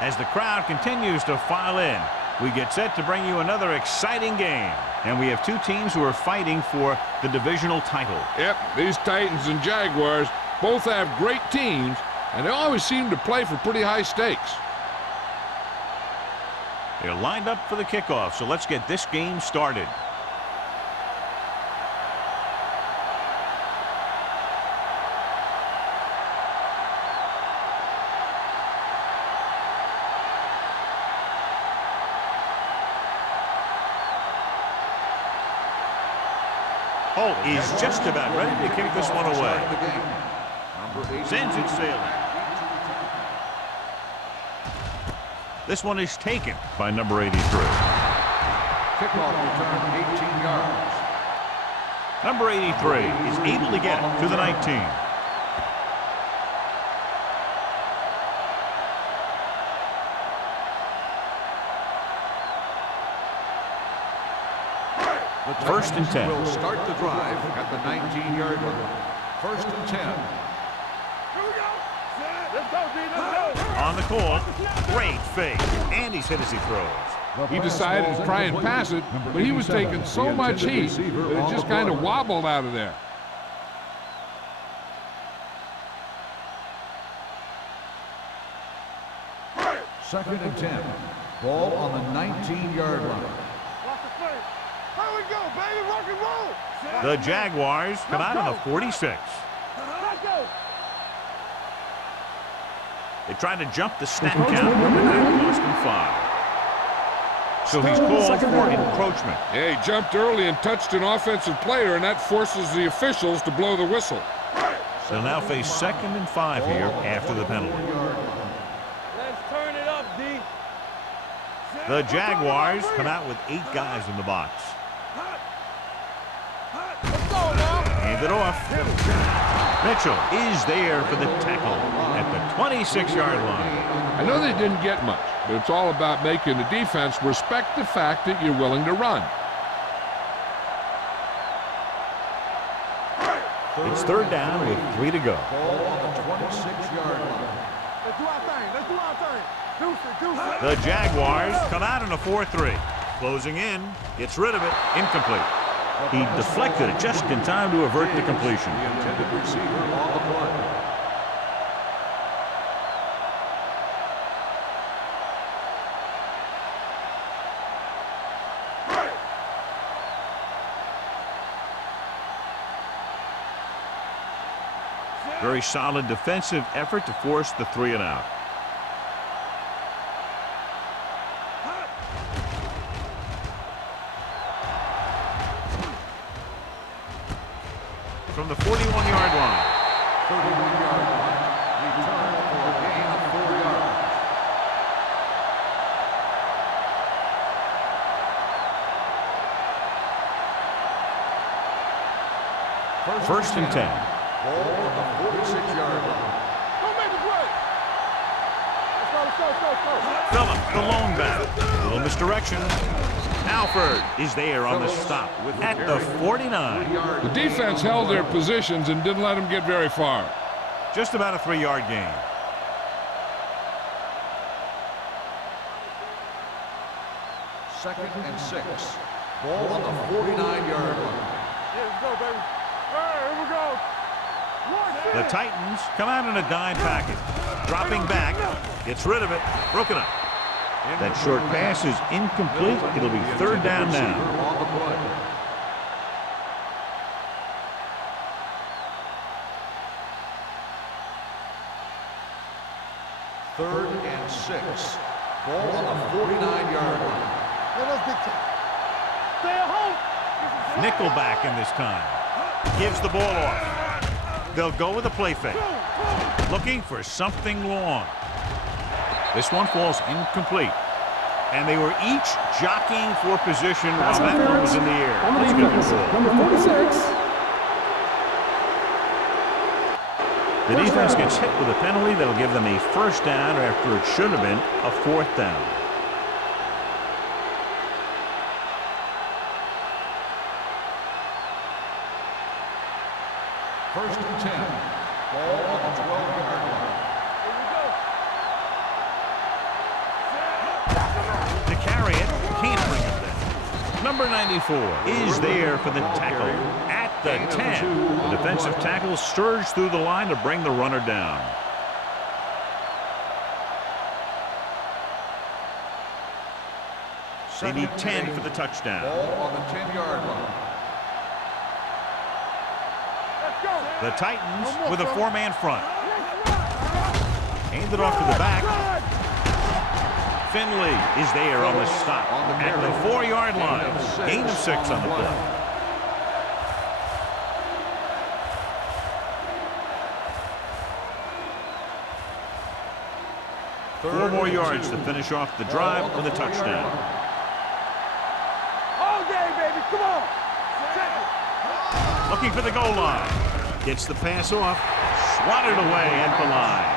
As the crowd continues to file in, we get set to bring you another exciting game. And we have two teams who are fighting for the divisional title. Yep, these Titans and Jaguars both have great teams, and they always seem to play for pretty high stakes. They're lined up for the kickoff, so let's get this game started. Holt is just about ready to kick this one away. Sends it sailing. This one is taken by number 83. Kickoff return 18 yards. Number 83 is able to get it to the 19. First and 10. Will start the drive at the 19-yard line. First and 10. Here we go. Let's go, D. Let's go. On the call, great fake, and he's hit as he throws. He decided to try and pass it, but he was taking so much heat that it just kind of wobbled out of there. Second and 10. Ball on the 19-yard line. Watch the play. Here we go, baby. Rock and roll. The Jaguars come out on the 46. Let's go. They try to jump the snap count, and that cost him 5. So he's called for encroachment. Yeah, he jumped early and touched an offensive player, and that forces the officials to blow the whistle. They'll now face 2nd and 5 here after the penalty. Let's turn it up, D. The Jaguars come out with 8 guys in the box. Let's go now. Hand it off. Mitchell is there for the tackle at the 26-yard line. I know they didn't get much, but it's all about making the defense respect the fact that you're willing to run. It's 3rd down with 3 to go. Ball on the 26-yard line. Let's do our thing. Let's do our thing. Deuce it. The Jaguars come out in a 4-3. Closing in, gets rid of it, incomplete. He deflected it just in time to avert the completion. The intended receiver on the play. Very solid defensive effort to force the 3 and out. From the 41-yard line. 31-yard line. Return for a gain of 4 yards. First and 10. Ball on the 46-yard line. Don't make the play. Let's go. Phillips, the lone back. A little misdirection. Alford is there on the stop at the 49. The defense held their positions and didn't let them get very far. Just about a 3-yard gain. Second and 6. Ball on the 49-yard line. Yeah, let's go, baby. All right, here we go. The Titans come out in a dime package. Dropping back, gets rid of it, broken up. That short pass is incomplete. It'll be 3rd down now. On the play. Third and 6. Ball on the 49-yard line. Stay at home. Nickelback in this time. Gives the ball off. They'll go with a play fake. Looking for something long. This one falls incomplete. And they were each jockeying for position while that one was in the air. Let's get the ball. Number 46. The defense gets hit with a penalty that'll give them a 1st down after it should have been a 4th down. First and 10. Ball on the 12-yard line. Number 94 is there for the tackle at the 10. The defensive tackle surged through the line to bring the runner down. They need 10 for the touchdown. Ball on the 10-yard line. The Titans with a four-man front. Hand it off to the back. Finley is there on the stop at the 4-yard line. Gain of 6 on the play. Four more yards to finish off the drive with a touchdown. All day, baby. Come on. Check it. Looking for the goal line. Gets the pass off. Swatted away at the line.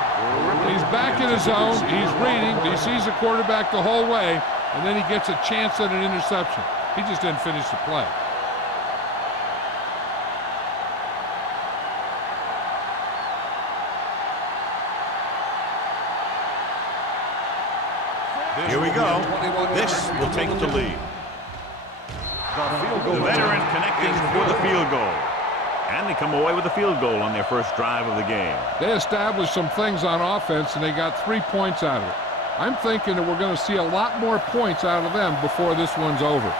He's back in his zone. He's reading. He sees the quarterback the whole way, and then he gets a chance at an interception. He just didn't finish the play. Here we go. This will take the lead. The veteran connecting for the field goal. And they come away with a field goal on their first drive of the game. They established some things on offense, and they got 3 points out of it. I'm thinking that we're going to see a lot more points out of them before this one's over.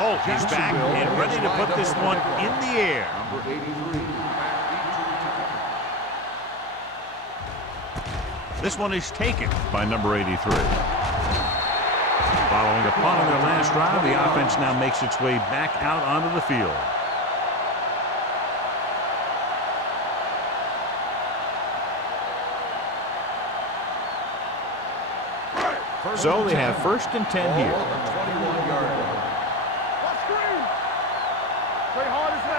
Holt is back and ready to put this one in the air. Number 83. This one is taken by number 83. Following a punt on their last drive, the offense now makes its way back out onto the field. So they have 1st and 10 here.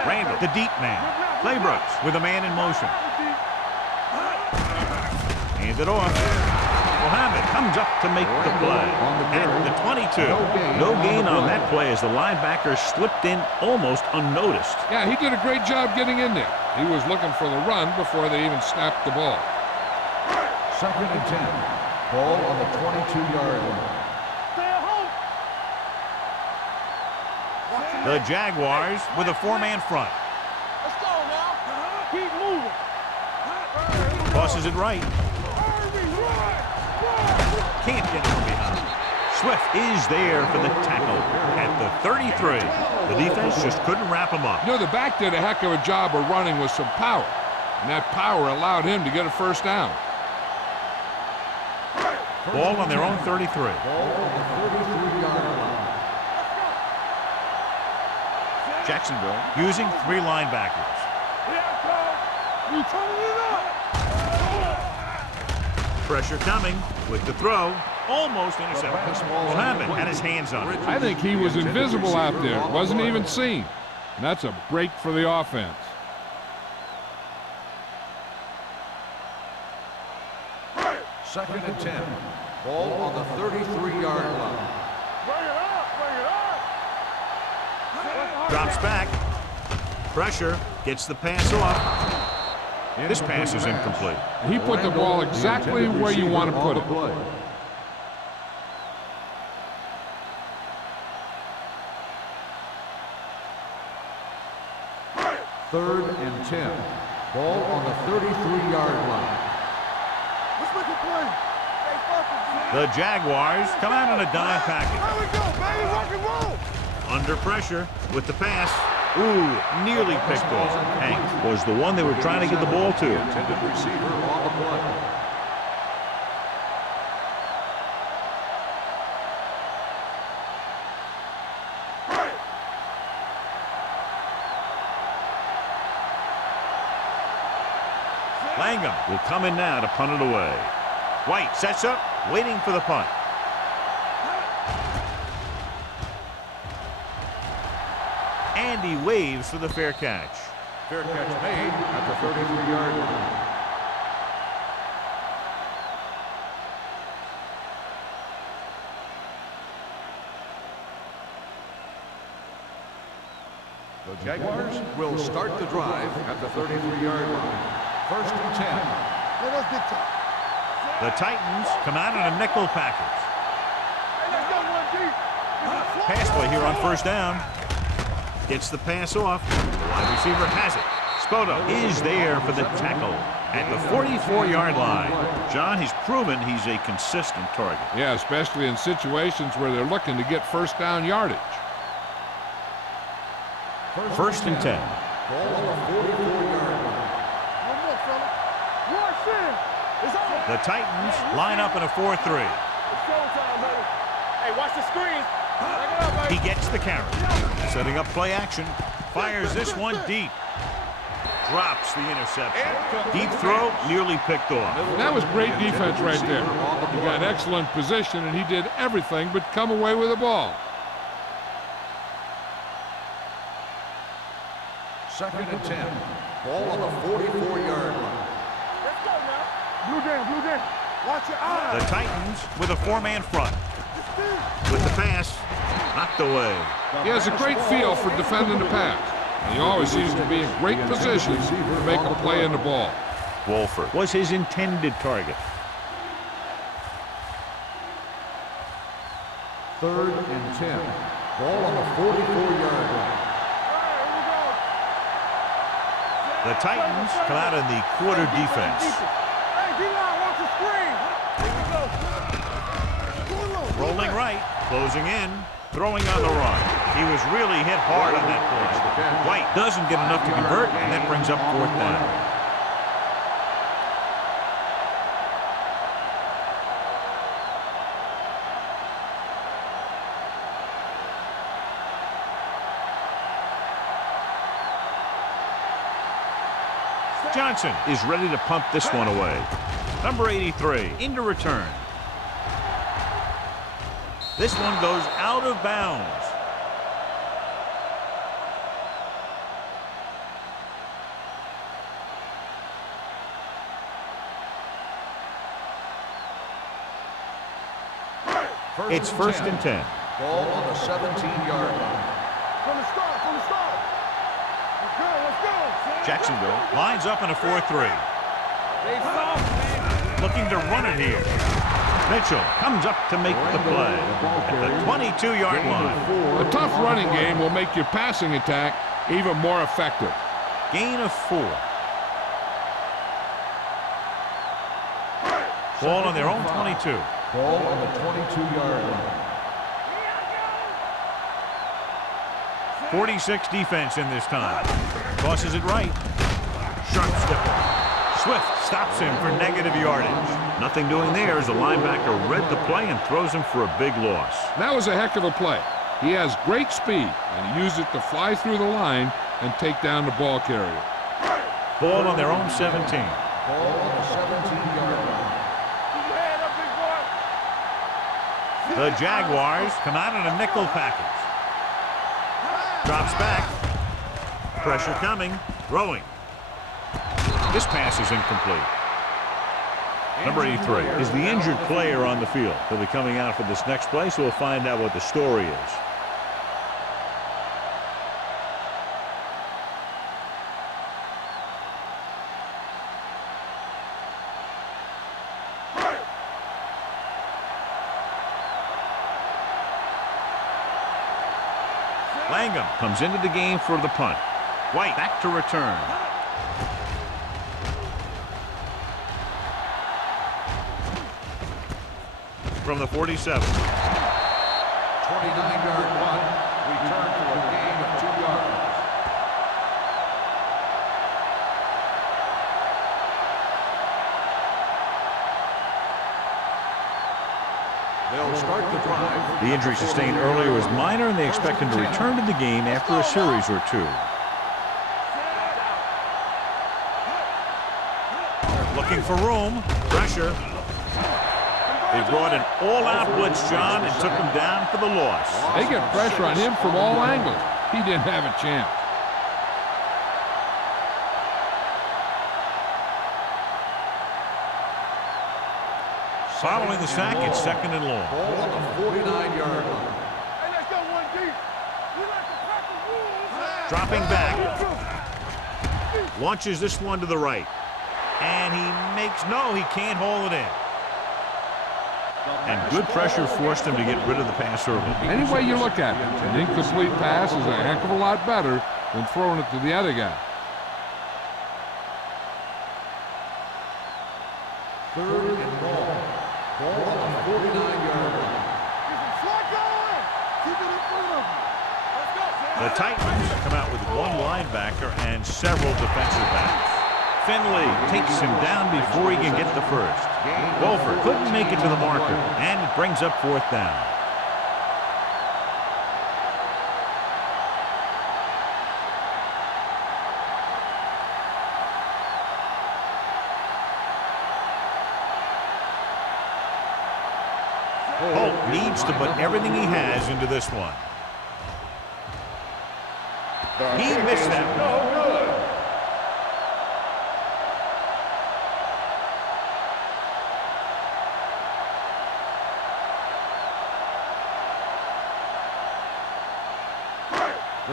Randall, the deep man. Claybrooks with a man in motion. Hand it off. Mohammed comes up to make the play. At the 22. No gain on that play as the linebacker slipped in almost unnoticed. Yeah, he did a great job getting in there. He was looking for the run before they even snapped the ball. 2nd and 10. Ball on the 22-yard line. The Jaguars with a 4-man front. Let's go now. Keep moving. Tosses it right. Can't get from behind. Swift is there for the tackle at the 33. The defense just couldn't wrap him up. You know, the back did a heck of a job of running with some power, and that power allowed him to get a first down. Ball on their own 33. Ball on the 33-yard line. Jacksonville using 3 linebackers. Pressure coming with the throw. Almost intercepted. Mohammed had his hands on it. I think he was invisible out there. Wasn't even seen. And that's a break for the offense. Second and 10. Ball on the 33-yard line. Drops back. Pressure. Gets the pass off. This pass is incomplete. He put the ball exactly where you want to put it. Third and 10. Ball on the 33-yard line. Let's make a play. The Jaguars come out in a dime package. Here we go, baby. Rock and roll. Under pressure with the pass. Ooh, nearly picked off. Hank was the one they were trying to get the ball to. Intended receiver on the play. Langham will come in now to punt it away. White sets up, waiting for the punt. And he waves for the fair catch. Fair catch made at the 33-yard line. Jaguars will start the drive at the 33-yard line. 1st and 10. Let us get top. The Titans come out in a nickel package. Hey, let's go one deep. Pass play here on 1st down. Gets the pass off. The wide receiver has it. Spoto is there for the tackle at the 44-yard line. John, he's proven he's a consistent target. Yeah, especially in situations where they're looking to get 1st down yardage. 1st and 10. Ball on the 44-yard line. One more, fella. Rush in. It's on. The Titans line up in a 4-3. It's showtime, baby. Hey, watch the screen. Take it up, baby. He gets the carry. Setting up play action. Fires this one deep. Drops the interception. Deep throw, nearly picked off. That was great defense right there. He got excellent position, and he did everything but come away with the ball. 2nd and 10. Ball on the 44-yard line. Let's go now. Blue down. Watch your eyes. The Titans with a 4-man front. With the pass, knocked away. He has a great feel for defending the pass. And he always seems to be in great position to make a play in the ball. Wolford was his intended target. 3rd and 10. Ball on the 44-yard line. The Titans come out in the quarter defense. Hey, D-line, watch the screen. Here we go. Rolling right, closing in, throwing on the run. He was really hit hard on that play. White doesn't get enough to convert, and that brings up 4th down. Johnson is ready to pump this one away. Number 83 into return. This one goes out of bounds. It's 1st and 10. Ball on the 17-yard line. From the start. Let's go. Jacksonville lines up in a 4-3. Looking to run it here. Mitchell comes up to make the play at the 22-yard line. A tough running game will make your passing attack even more effective. Gain of 4. Ball on their own 22. Ball on the 22-yard line. 46 defense in this time. Tosses it right. Sharp step. Swift stops him for negative yardage. Nothing doing there as the linebacker read the play and throws him for a big loss. That was a heck of a play. He has great speed, and he used it to fly through the line and take down the ball carrier. Ball on their own 17. Ball on the 17-yard line. Keep your head up, big boy. The Jaguars come out in a nickel package. Drops back. Pressure coming. Throwing. This pass is incomplete. Number 83 is the injured player on the field. He'll be coming out for this next play, so we'll find out what the story is. Langham comes into the game for the punt. White back to return. From the 47. 29-yard punt. Return to a gain of 2 yards. They'll start the drive. The injury sustained earlier was minor, and they expect him to return to the game after a series or 2. Looking for room. Pressure. They brought an all-out blitz, John, and took him down for the loss. They get pressure on him from all angles. He didn't have a chance. Following the sack, it's 2nd and long. Ball on the 49-yard line. Hey, let's go one deep. We like to practice rules. Dropping back. Launches this one to the right. And he makes, no, he can't haul it in. And good pressure forced him to get rid of the pass early. Any way you look at it, an incomplete pass is a heck of a lot better than throwing it to the other guy. Third and long. Ball on the 49-yard line. The Titans come out with one linebacker and several defensive backs. Finley takes him down before he can get the first. Wolfer couldn't make it to the marker, and it brings up fourth down. Holt needs to put everything he has into this one. He missed that. No good.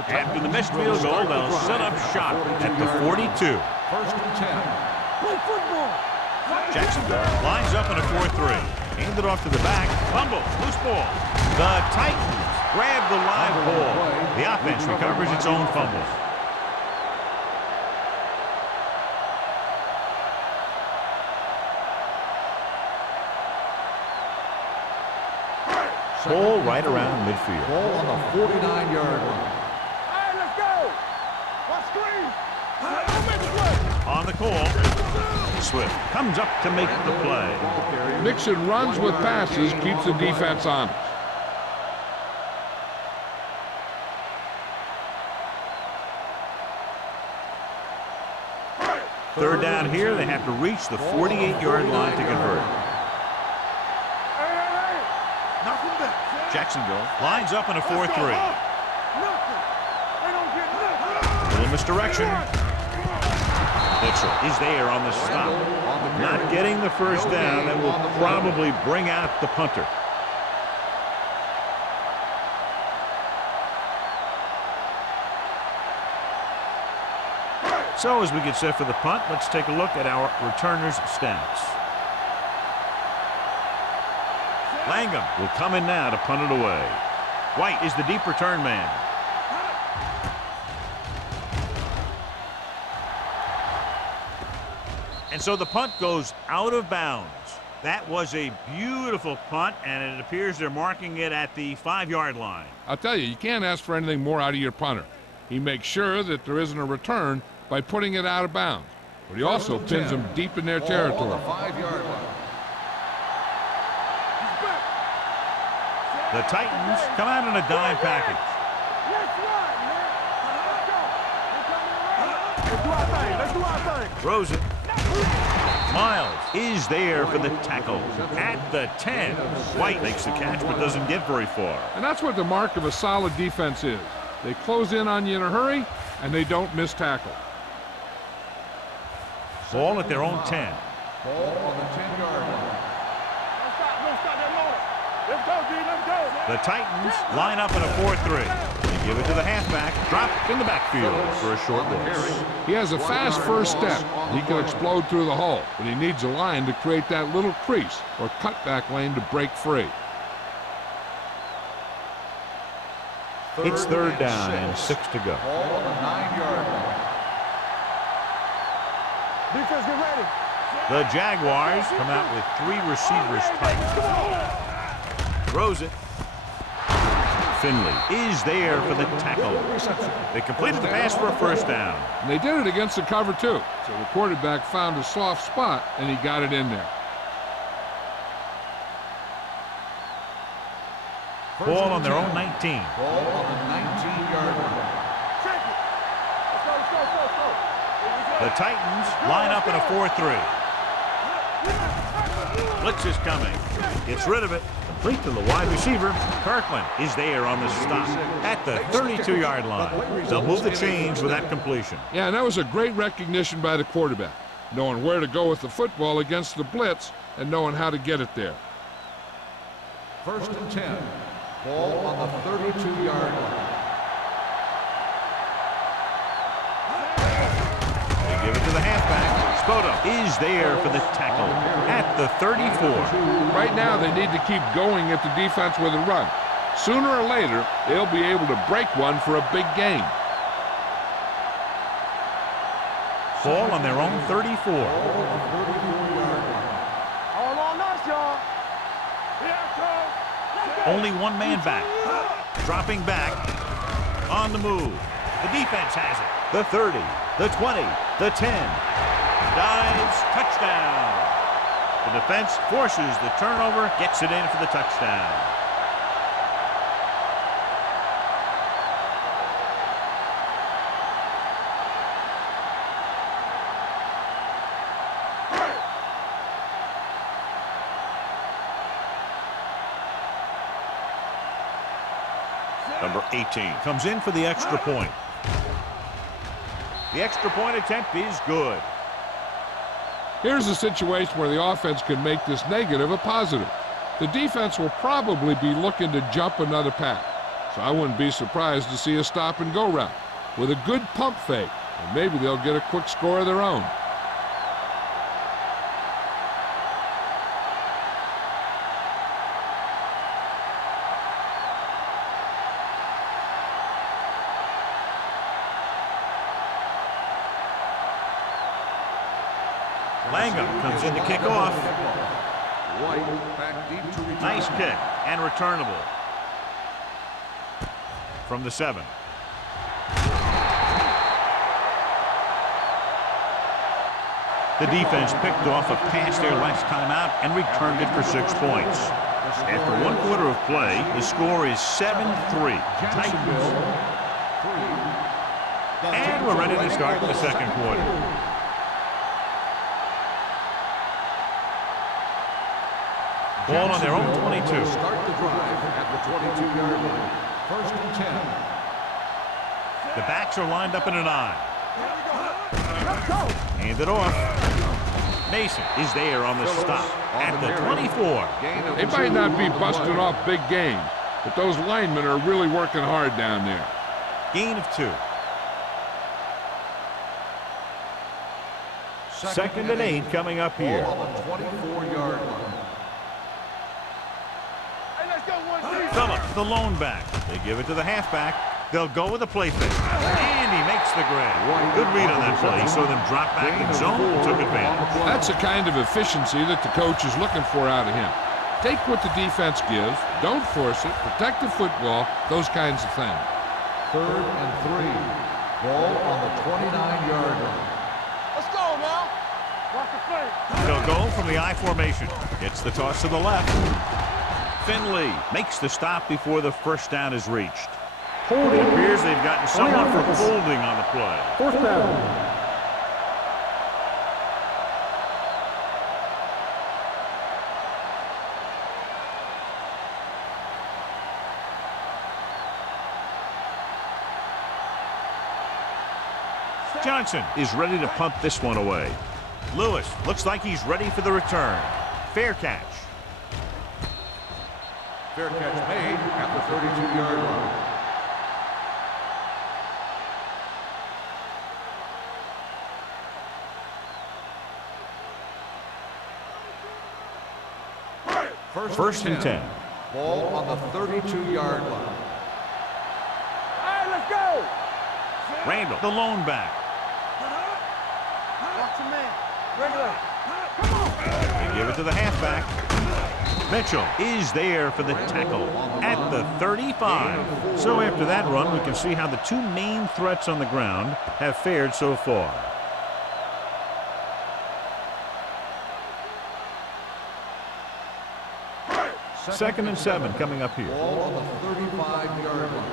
After the missed field goal, they'll set up shop at the 42. First and 10. Jacksonville lines up in a 4-3. Handed off to the back. Fumble. Loose ball. The Titans grab the live ball. The offense recovers its own fumble. Ball right around midfield. Ball on the 49-yard line. Hey, let's go. What screen? Don't make the play. On the call, Swift comes up to make the play. Mixing runs with passes keeps the defense honest. Third down here, they have to reach the 48-yard line to convert. Jacksonville lines up in a 4-3. Little misdirection. Mitchell is there on the stop. Not getting the first down. That will probably bring out the punter. So as we get set for the punt, let's take a look at our returners' stats. Langham will come in now to punt it away. White is the deep return man. And so the punt goes out of bounds. That was a beautiful punt, and it appears they're marking it at the 5-yard line. I'll tell you, you can't ask for anything more out of your punter. He makes sure that there isn't a return by putting it out of bounds, but he also pins them deep in their territory. On the 5-yard line. The Titans come out in a dime package. Let's do our thing. Throws it. Miles is there for the tackle at the 10. White makes the catch but doesn't get very far. And that's what the mark of a solid defense is. They close in on you in a hurry, and they don't miss tackle. Ball at their own 10. Ball on the 10-yard line. Let's go, D, let's go. The Titans line up in a 4-3. They give it to the halfback. Drop in the backfield for a short loss. He has a fast first step. He can explode through the hole, but he needs a line to create that little crease or cutback lane to break free. It's third down and 6 to go. Ball on the 9-yard line. Defense, get ready. The Jaguars come out with 3 receivers tight. Throws it. Finley is there for the tackle. They completed the pass for a first down. And they did it against the cover, too. So the quarterback found a soft spot, and he got it in there. Ball on their own 19. Ball on the 19-yard line. Check it. Let's go. The Titans line up in a 4-3. Blitz is coming. Gets rid of it. Complete to the wide receiver. Kirkland is there on the stop at the 32-yard line. They'll move the chains with that completion. Yeah, and that was a great recognition by the quarterback, knowing where to go with the football against the blitz and knowing how to get it there. First and 10. Ball on the 32-yard line. Bodo is there for the tackle at the 34. Right now, they need to keep going at the defense with a run. Sooner or later, they'll be able to break one for a big gain. Ball on their own 34. All on us, y'all. Only one man back. Dropping back. On the move. The defense has it. The 30, the 20, the 10. Dives, touchdown. The defense forces the turnover, gets it in for the touchdown. Number 18 comes in for the extra point. The extra point attempt is good. Here's a situation where the offense can make this negative a positive. The defense will probably be looking to jump another pack, so I wouldn't be surprised to see a stop-and-go route with a good pump fake, and maybe they'll get a quick score of their own. Langham comes in to kick off. White back deep to return. Nice kick and returnable. From the 7. The defense picked off a pass there last time out and returned it for 6 points. After 1 quarter of play, the score is 7-3. Titans. And we're ready to start the second quarter. Ball on their own 22. Start the drive at the 22-yard line. 1st and 10. The backs are lined up in an I. Hand it off. Mason is there on the stop at the 24. They might not be busting off big gains, but those linemen are really working hard down there. Gain of 2. 2nd and 8 coming up here. Ball on the 24-yard line. Phillips, the lone back. They give it to the halfback. They'll go with a play fake. And he makes the grab. Good read on that play. Saw them drop back in zone and took advantage. That's the kind of efficiency that the coach is looking for out of him. Take what the defense gives, don't force it, protect the football, those kinds of things. 3rd and 3. Ball on the 29-yard line. Let's go now. Watch the play. They'll go from the I formation. Gets the toss to the left. Finley makes the stop before the first down is reached. It appears they've gotten someone for holding on the play. 4th down. Johnson is ready to punt this one away. Lewis looks like he's ready for the return. Fair catch. Fair catch made at the 32-yard line. First and 10. Ball on the 32-yard line. All right, let's go. Randall, the lone back. Watch your man. Regular. They give it to the halfback. Mitchell is there for the tackle at the 35. So after that run, we can see how the 2 main threats on the ground have fared so far. Second and 7 coming up here. Ball on the 35-yard line.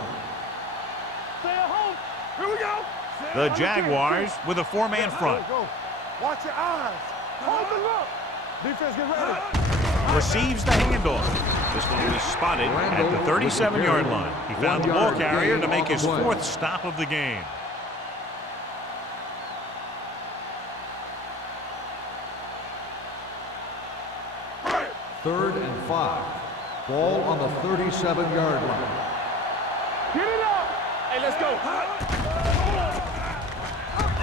Stay at home. Here we go. The Jaguars with a 4-man front. Go. Watch your eyes. Hold the look. Defense, get ready. Receives the handoff. This one will be spotted at the 37-yard line. He found the ball carrier to make his 4th stop of the game. Third and 5. Ball on the 37-yard line. Get it up. Hey, let's go.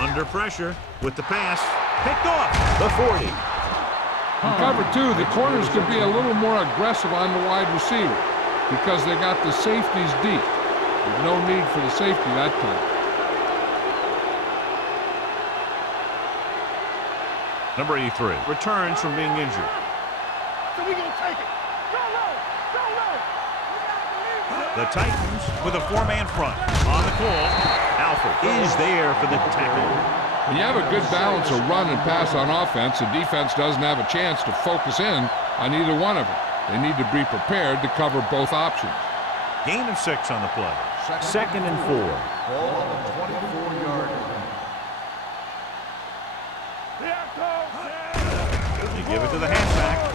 Under pressure with the pass. Picked off. The 40. In cover two, the corners could be a little more aggressive on the wide receiver because they got the safeties deep. There's no need for the safety that time. Number 83 returns from being injured. So we gonna take it. Go low. Go low. The Titans with a four-man front. On the call, Alford is there for the tackle. When you have a good balance of run and pass on offense, the defense doesn't have a chance to focus in on either one of them. They need to be prepared to cover both options. Gain of 6 on the play. Second and 4. Ball on the 24-yard line. They give it to the halfback.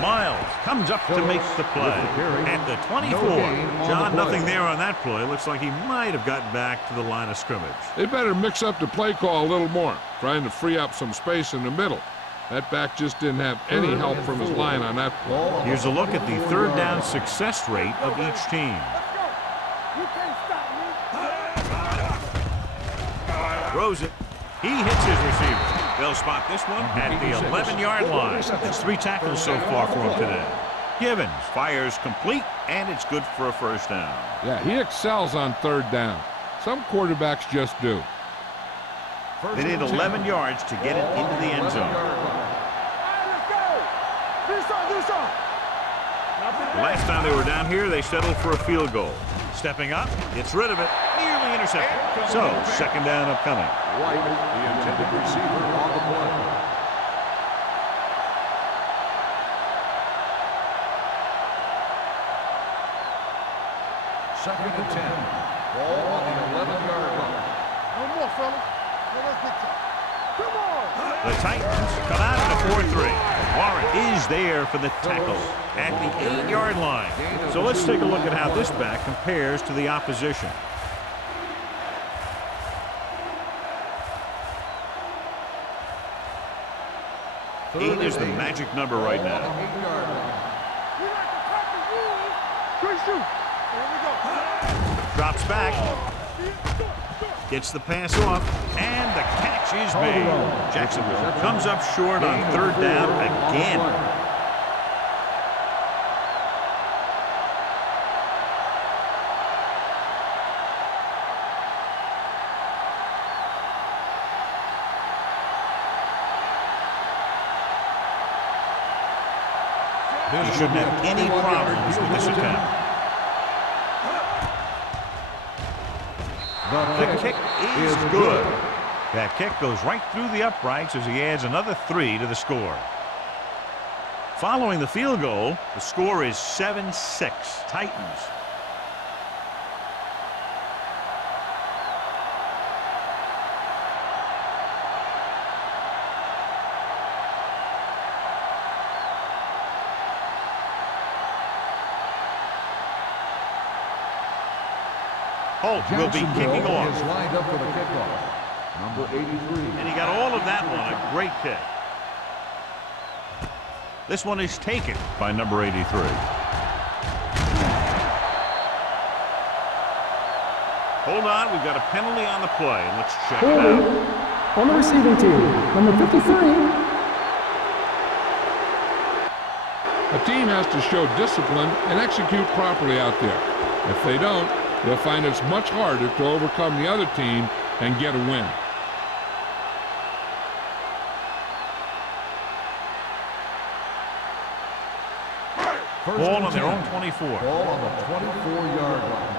Miles comes up to make the play. At the 24. John, nothing there on that play. Looks like he might have gotten back to the line of scrimmage. They better mix up the play call a little more, trying to free up some space in the middle. That back just didn't have any help from his line on that play. Here's a look at the third down success rate of each team. You can't stop me. Throws it. He hits his receiver. They'll spot this one at the 11-yard line. That's 3 tackles so far for him today. Givens fires complete, and it's good for a first down. Yeah, he excels on third down. Some quarterbacks just do. They need 11 yards to get it into the end zone. Let's go. Do some. The last time they were down here, they settled for a field goal. Stepping up, gets rid of it, nearly intercepted. So, second down upcoming. White, the intended receiver on the play. Second and 10. Ball on the 11-yard line. No more, fella. Let's get to. Come on. The Titans come out in a 4-3. Warren is there for the tackle at the 8-yard line. So let's take a look at how this back compares to the opposition. 8 is the magic number right now. We like to cut the rules. Good shoot. Here we go. Drops back. Gets the pass off. And the catch is made. Jacksonville comes up short on third down again. He shouldn't have any problems with this attempt. The kick is good. That kick goes right through the uprights as he adds another 3 to the score. Following the field goal, the score is 7-6. Titans. Holt will be kicking off. Is lined up for the kickoff. Number 83. And he got all of that one. A great kick. This one is taken by number 83. Hold on. We've got a penalty on the play. Let's check it out. On the receiving team, number 53. A team has to show discipline and execute properly out there. If they don't, they'll find it's much harder to overcome the other team and get a win. Ball on their own 24. Ball on the 24-yard line.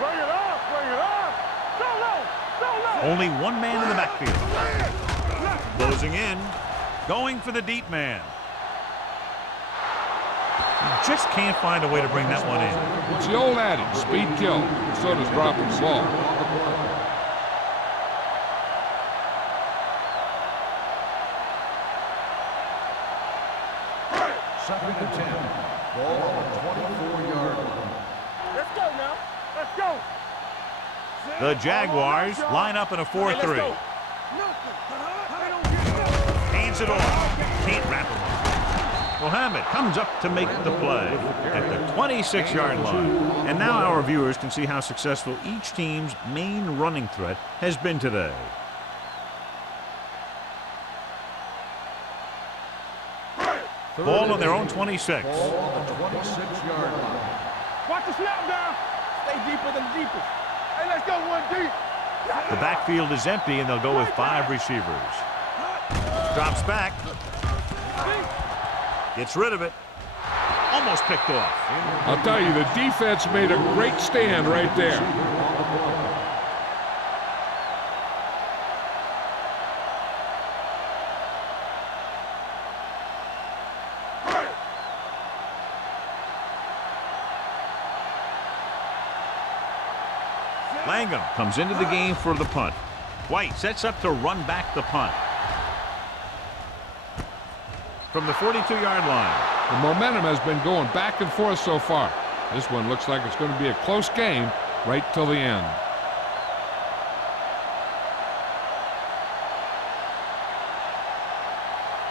Bring it up. Bring it up. Go low. Go low. Only one man in the backfield. Closing in. Going for the deep man. Just can't find a way to bring that one in. It's the old adage, speed kills. So does dropping the ball. Second and 10. Ball on the 24-yard line. Let's go now. Let's go. The Jaguars line up in a 4-3. Hands it off. Can't wrap him up. Mohammed comes up to make the play at the 26-yard line. And now our viewers can see how successful each team's main running threat has been today. Ball on their own 26. Ball on the 26-yard line. Watch the snap down. Stay deeper than the deepest. Hey, let's go one deep. The backfield is empty, and they'll go with 5 receivers. Drops back. Gets rid of it. Almost picked off. I'll tell you, the defense made a great stand right there. Langham comes into the game for the punt. White sets up to run back the punt. From the 42-yard line. The momentum has been going back and forth so far. This one looks like it's going to be a close game right till the end.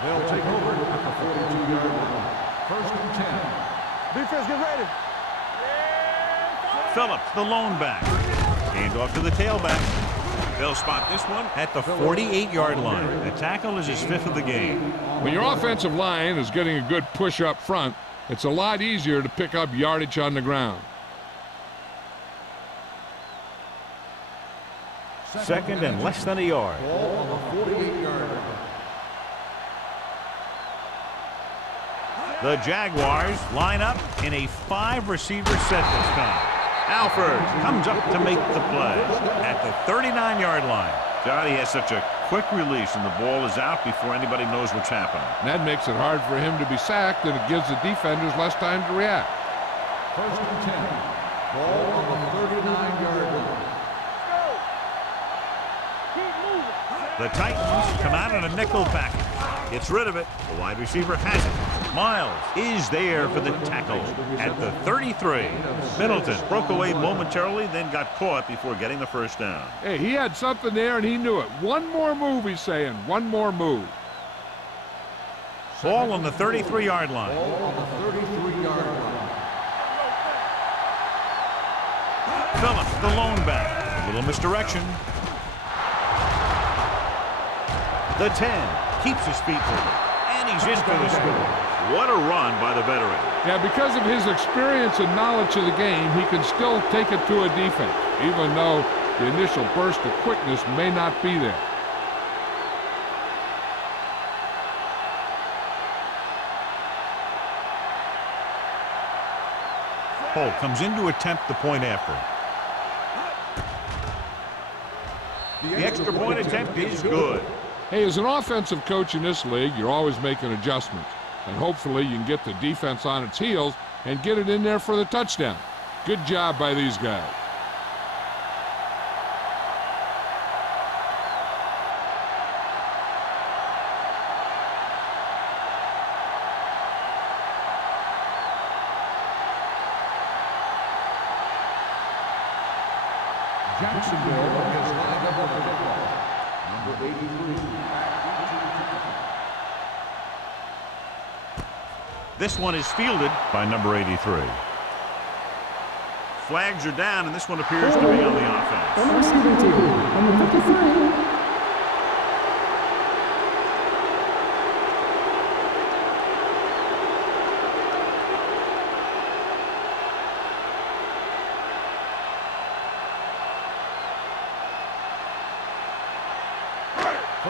They'll take over at the 42-yard line. First and 10. Defense, get ready. Phillips, the lone back. Hand off to the tailback. They'll spot this one at the 48-yard line. The tackle is his 5th of the game. When your offensive line is getting a good push up front, it's a lot easier to pick up yardage on the ground. Second and less than a yard. Ball on the 48-yard line. The Jaguars line up in a 5-receiver set this time. Alford comes up to make the play at the 39-yard line. God, he has such a quick release, and the ball is out before anybody knows what's happening. And that makes it hard for him to be sacked, and it gives the defenders less time to react. First and 10. Ball on the 39-yard line. The Titans come out in a nickel package. Gets rid of it. The wide receiver has it. Miles is there for the tackle at the 33. Middleton broke away momentarily, then got caught before getting the first down. Hey, he had something there, and he knew it. One more move, he's saying. One more move. Ball on the 33-yard line. Ball on the 33-yard line. Phillips, the lone back. A little misdirection. The 10 keeps his feet moving, and he's in for the score. What a run by the veteran. Yeah, because of his experience and knowledge of the game, he can still take it to a defense, even though the initial burst of quickness may not be there. Holt comes in to attempt the point after. The extra point attempt is good. Hey, as an offensive coach in this league, you're always making adjustments. And hopefully you can get the defense on its heels and get it in there for the touchdown. Good job by these guys. Jacksonville is lined up with the football. Number 83. This one is fielded by number 83. Flags are down, and this one appears to be on the offense. On the receiving team, number 53.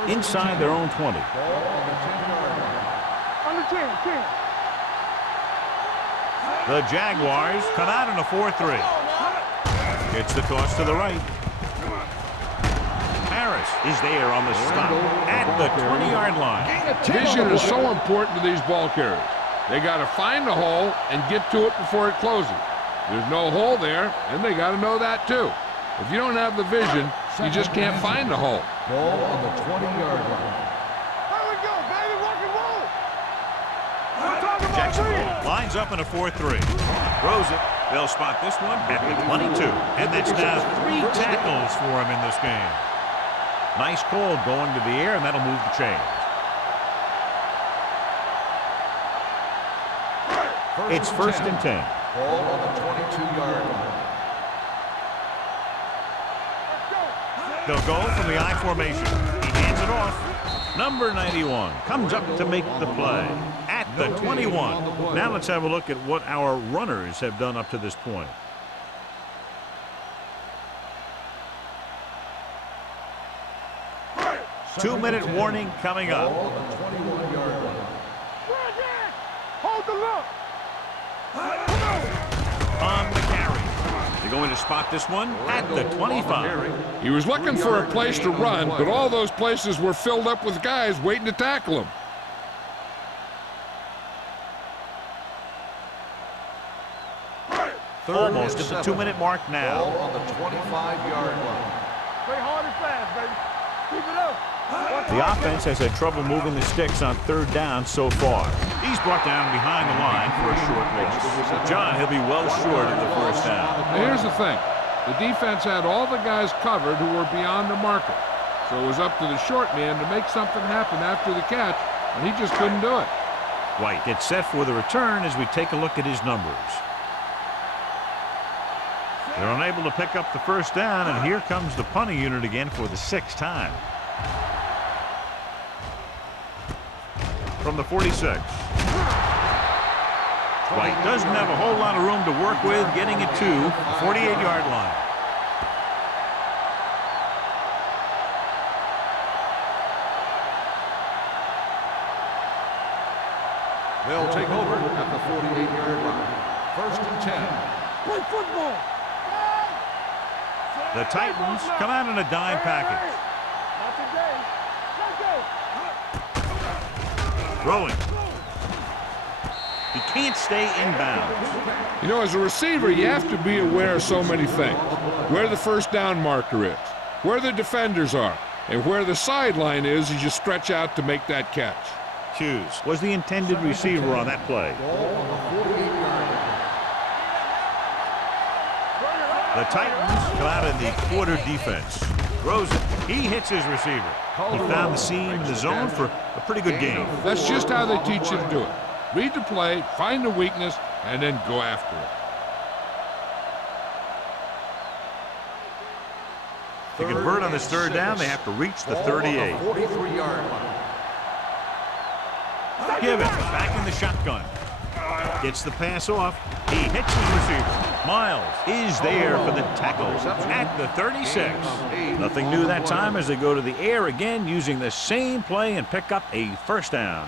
Inside their own 20. Ball on the 10-yard line. Under 10. The Jaguars come out in a 4-3. It's the toss to the right. Harris is there on the stop at the 20-yard line. Vision is so important to these ball carriers. They got to find the hole and get to it before it closes. There's no hole there, and they got to know that too. If you don't have the vision, you just can't find the hole. Ball on the 20-yard line. There we go, baby. Rock and roll. We're talking about Jacksonville lines up in a 4-3. Throws it. They'll spot this one at the 22. And that's now 3 tackles for him in this game. Nice call going to the air, and that'll move the chains. It's first and 10. Ball on the 22-yard line. They'll go from the I formation. He hands it off. Number 91 comes up to make the play at the 21. Now let's have a look at what our runners have done up to this point. Two-minute warning coming up. Hold the look. On the carry. They're going to spot this one at the 25. He was looking for a place to run, but all those places were filled up with guys waiting to tackle him. Almost at the 2-minute mark now. Ball on the 25-yard line. Play hard and fast, baby. Keep it up. The offense has had trouble moving the sticks on third down so far. He's brought down behind the line for a short loss. John, he'll be well short of the first down. Now, here's the thing. The defense had all the guys covered who were beyond the marker. So it was up to the short man to make something happen after the catch, and he just couldn't do it. White gets set for the return as we take a look at his numbers. They're unable to pick up the first down, and here comes the punting unit again for the 6th time. From the 46. White doesn't have a whole lot of room to work with, getting it to the 48-yard line. They'll take over at the 48-yard line. 1st and 10. Play football. The Titans come out in a dime package. Not today. Throwing. He can't stay inbounds. You know, as a receiver, you have to be aware of so many things. Where the first down marker is, where the defenders are, and where the sideline is as you stretch out to make that catch. Hughes was the intended receiver on that play. The Titans come out in the quarter defense. Throws it. He hits his receiver. He found the seam in the zone for a pretty good game. That's just how they teach you to do it. Read the play, find the weakness, and then go after it. To convert on this third down, they have to reach the 38. 43-yard line. Give it. Back in the shotgun. Gets the pass off. He hits his receiver. Miles is there for the tackle at the 36. Nothing new that time as they go to the air again using the same play and pick up a first down.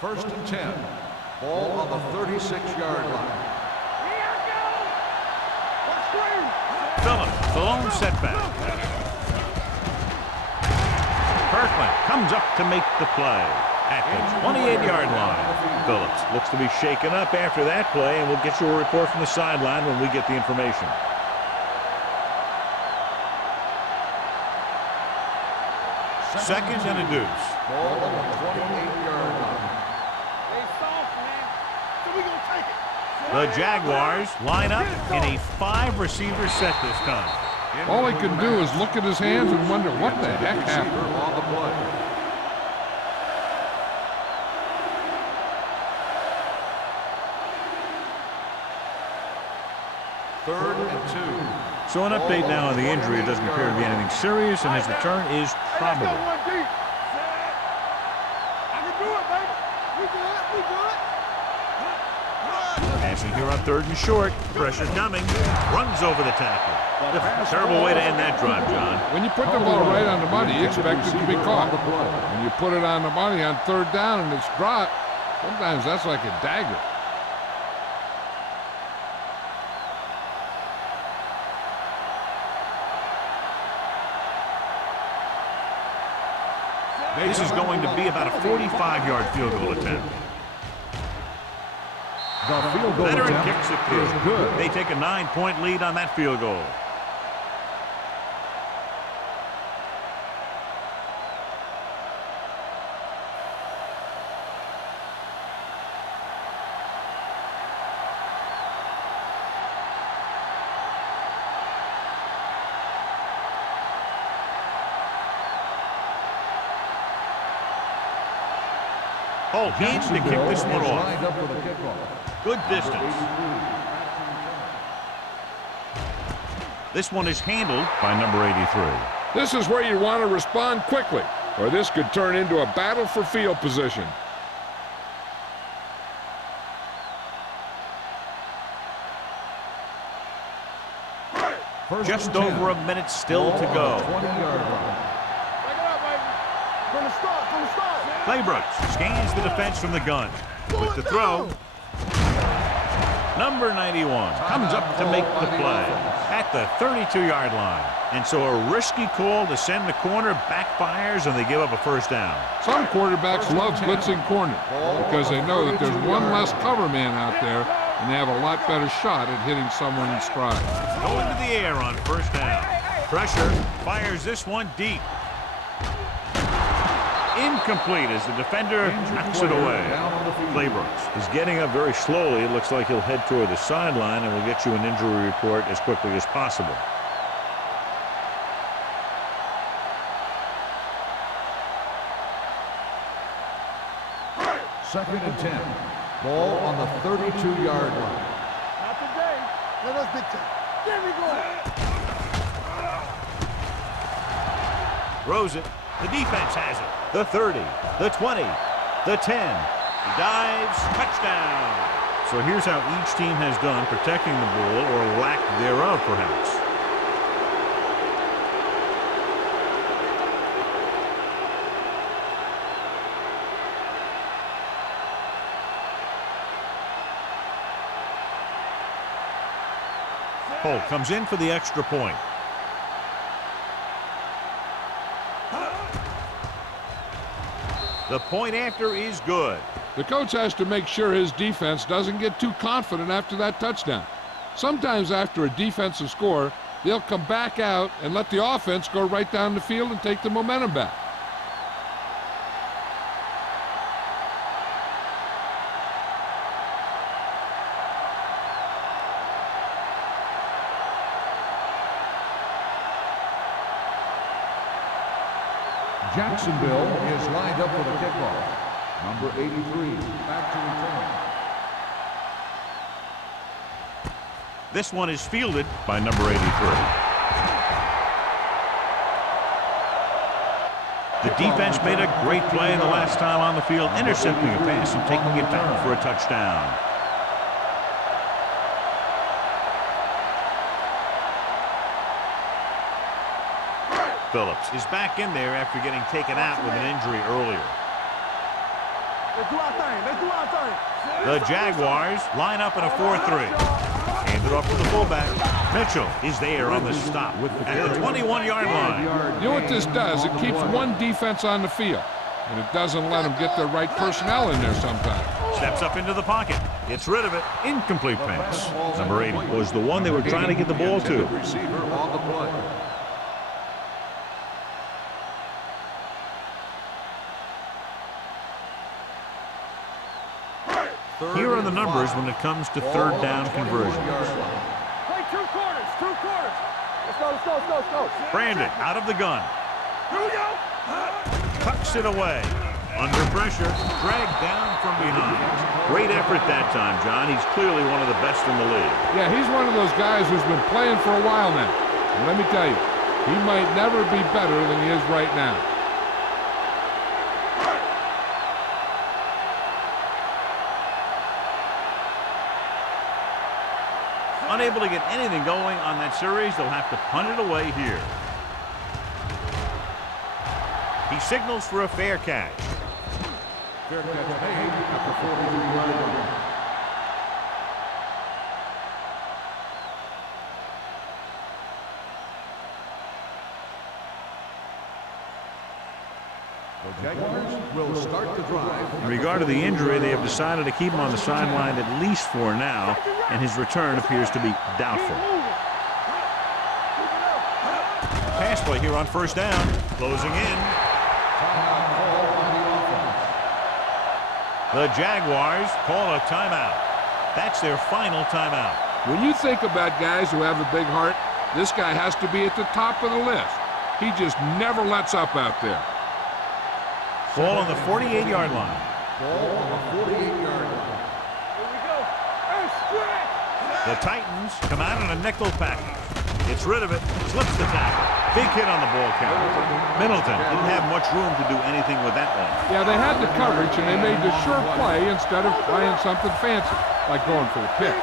1st and 10. Ball on the 36-yard line. Phillips, the lone setback. Kirkland comes up to make the play at the 28-yard line. Phillips looks to be shaken up after that play, and we'll get you a report from the sideline when we get the information. Second and a deuce. Ball on the 28-yard line. Stay soft, man. So we gonna take it. The Jaguars line up in a 5-receiver set this time. All he can do is look at his hands and wonder what the heck happened. On the play. Third and 2. So an update now on the injury. It doesn't appear to be anything serious, and his return is probable. I can do it, baby. We good. We good. Passing here on 3rd and short. Pressure coming. Runs over the tackle. Terrible way to end that drive, John. When you put the ball right on the money, you expect it to be caught. When you put it on the money on 3rd down and it's dropped, sometimes that's like a dagger. This is going to be about a 45-yard field goal attempt. The field goal Veteran attempt kicks it through. is good. They take a 9-point lead on that field goal. Holt needs to kick this one off. Lined up for the kickoff. Good distance. This one is handled by number 83. This is where you want to respond quickly. or this could turn into a battle for field position. Just over a minute still to go. 20-yard line. Back it up, baby. From the start, from the start. Claybrook scans the defense from the gun. With the throw, number 91 comes up to make the play at the 32-yard line. And so a risky call to send the corner backfires, and they give up a first down. Some quarterbacks love blitzing corner because they know that there's one less cover man out there, and they have a lot better shot at hitting someone in stride. Going to the air on first down. Pressure, fires this one deep. Incomplete as the defender knocks it away. Claybrook is getting up very slowly. It looks like he'll head toward the sideline, and we'll get you an injury report as quickly as possible. Second and 10. Ball on the 32-yard line. Not today. Let us dictate. There we go. Throws it. The defense has it. The 30, the 20, the 10. He dives. Touchdown. So here's how each team has done protecting the ball, or lack thereof, perhaps. Holt comes in for the extra point. The point after is good. The coach has to make sure his defense doesn't get too confident after that touchdown. Sometimes after a defensive score, they'll come back out and let the offense go right down the field and take the momentum back. Jacksonville is lined up for the kickoff. Number 83, back to return. This one is fielded by number 83. The defense made a great play the last time on the field, intercepting a pass and taking it back for a touchdown. Phillips is back in there after getting taken out with an injury earlier. Let's do our thing. Let's do our thing. The Jaguars line up in a 4-3. Handed off to the fullback. Mitchell is there on the stop at the 21-yard line. You know what this does? It keeps one defense on the field, and it doesn't let them get the right personnel in there sometimes. Steps up into the pocket. Gets rid of it. Incomplete pass. Number 80 was the one they were trying to get the ball to. Receiver on the play. Here are the numbers when it comes to third down conversions. Play two quarters. Two quarters. Let's go, let's go, let's go, let's go. Brandon out of the gun. Here we go. Tucks it away. Under pressure. Dragged down from behind. Great effort that time, John. He's clearly one of the best in the league. Yeah, he's one of those guys who's been playing for a while now. And let me tell you, he might never be better than he is right now. Unable to get anything going on that series, they'll have to punt it away here. He signals for a fair catch. Fair catch made at the 43-yard line. The Jaguars will start the drive. In regard to the injury, they have decided to keep him on the sideline at least for now, and his return appears to be doubtful. Pass play here on first down. Closing in. Timeout call on the offense. The Jaguars call a timeout. That's their final timeout. When you think about guys who have a big heart, this guy has to be at the top of the list. He just never lets up out there. Ball on the 48-yard line. Ball on the 48-yard line. Here we go. Hey, stretch. The Titans come out in a nickel package. Gets rid of it, slips the tackle. Big hit on the ball carrier. Middleton didn't have much room to do anything with that one. Yeah, they had the coverage, and they made the sure play instead of trying something fancy, like going for a pick.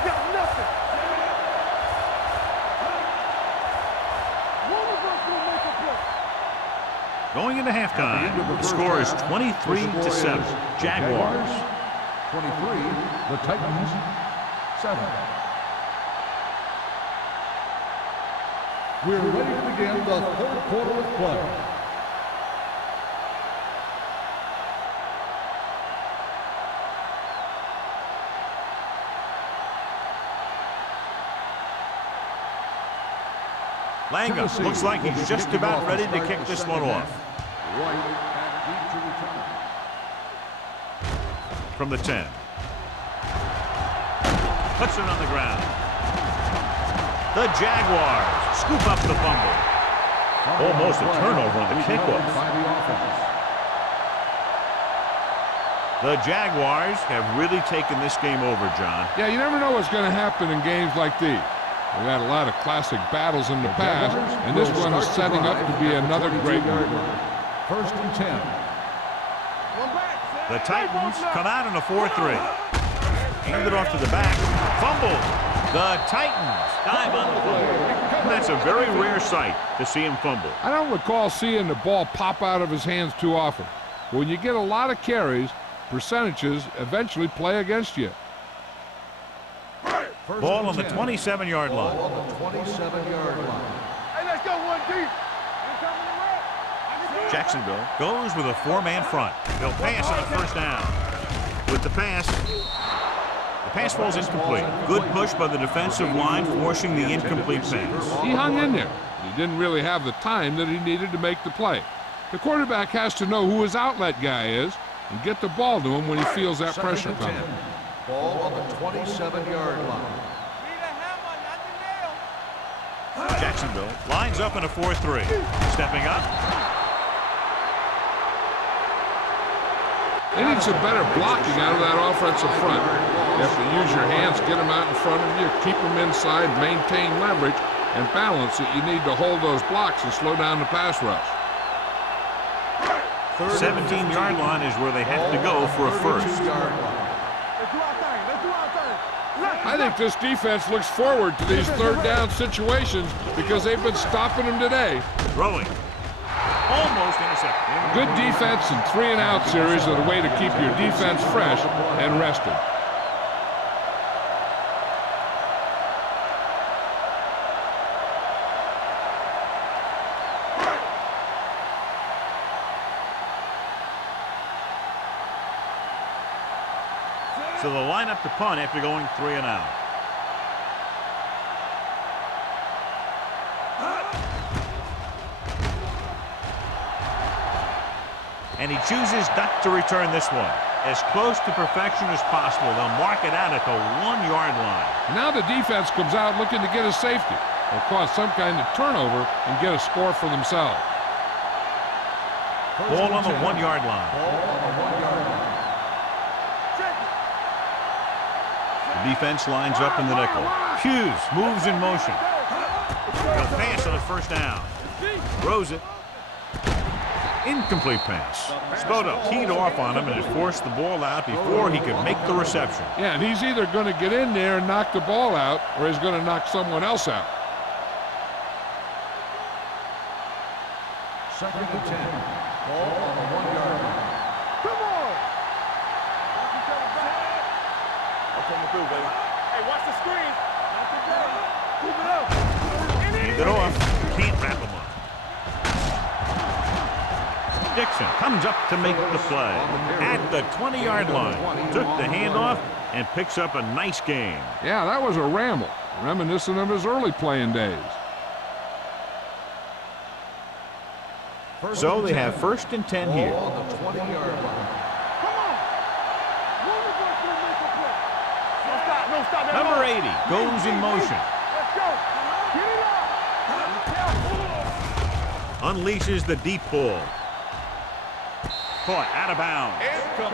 Going into halftime, the score is 23-7. Jaguars. 23, the Titans, 7. We're ready to begin the third quarter of play. Langham looks like he's just about ready to kick this one off. Right and deep to return. From the 10. Puts it on the ground. The Jaguars scoop up the fumble. Almost a turnover on the kickoff. The Jaguars have really taken this game over, John. Yeah, you never know what's going to happen in games like these. We've had a lot of classic battles in the past, and this one is setting up to be another great one. First and 10. The Titans come out in a 4-3. Hand it off to the back. Fumble. The Titans dive on the fumble. And that's a very rare sight to see him fumble. I don't recall seeing the ball pop out of his hands too often. When you get a lot of carries, percentages eventually play against you. Ball on the 27-yard line. Ball on the 27-yard line. Hey, let's go one deep. Jacksonville goes with a 4-man front. They'll pass on the first down. With the pass falls incomplete. Good push by the defensive line, forcing the incomplete pass. He hung in there. He didn't really have the time that he needed to make the play. The quarterback has to know who his outlet guy is and get the ball to him when he feels that pressure coming. Ball on the 27-yard line. Jacksonville lines up in a 4-3. Stepping up. They need some better blocking out of that offensive front. You have to use your hands, get them out in front of you, keep them inside, maintain leverage, and balance it. You need to hold those blocks and slow down the pass rush. 17-yard line is where they have to go for a first. I think this defense looks forward to these third down situations because they've been stopping them today. Throwing. Almost intercepted. Good defense and 3-and-out series are the way to keep your defense fresh and rested. So they'll line up to punt after going 3-and-out. And he chooses not to return this one. As close to perfection as possible. They'll mark it out at the 1-yard line. Now the defense comes out looking to get a safety. They'll cause some kind of turnover and get a score for themselves. Ball on the 1-yard line. The defense lines up in the nickel. Hughes moves in motion. He'll pass on the first down. Throws it. Incomplete pass. Spoto teed off on him and has forced the ball out before he could make the reception. Yeah, and he's either going to get in there and knock the ball out, or he's going to knock someone else out. Second and 10. Ball on the 1-yard line. Come on! I'm coming through, baby. Hey, watch the screen. Keep it up. Hand it off. Can't wrap him up. Dixon comes up to make the play at the 20-yard line. Took the handoff and picks up a nice gain. Yeah, that was a ramble, reminiscent of his early playing days. So they have first and 10 here. Ball on the 20-yard line. No stop. Number 80 goes in motion. Let's go. Get it up. Unleashes the deep ball. Caught out of bounds.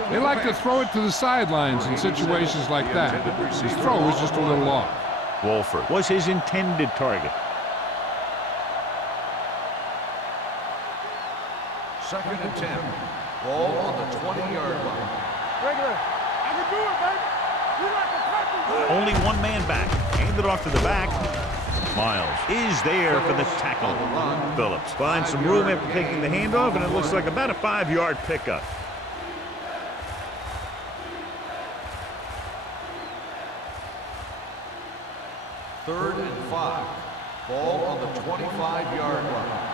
They like to throw it to the sidelines in situations like that. His throw was just a little off. Wolford was his intended target. Second and 10. Ball on the 20-yard line. Regular. I can do it, baby. You like the country. Only one man back. Hand it off to the back. Miles is there for the tackle. Phillips finds some room after taking the handoff, and it looks like about a 5-yard pickup. Third and 5. Ball on the 25-yard line.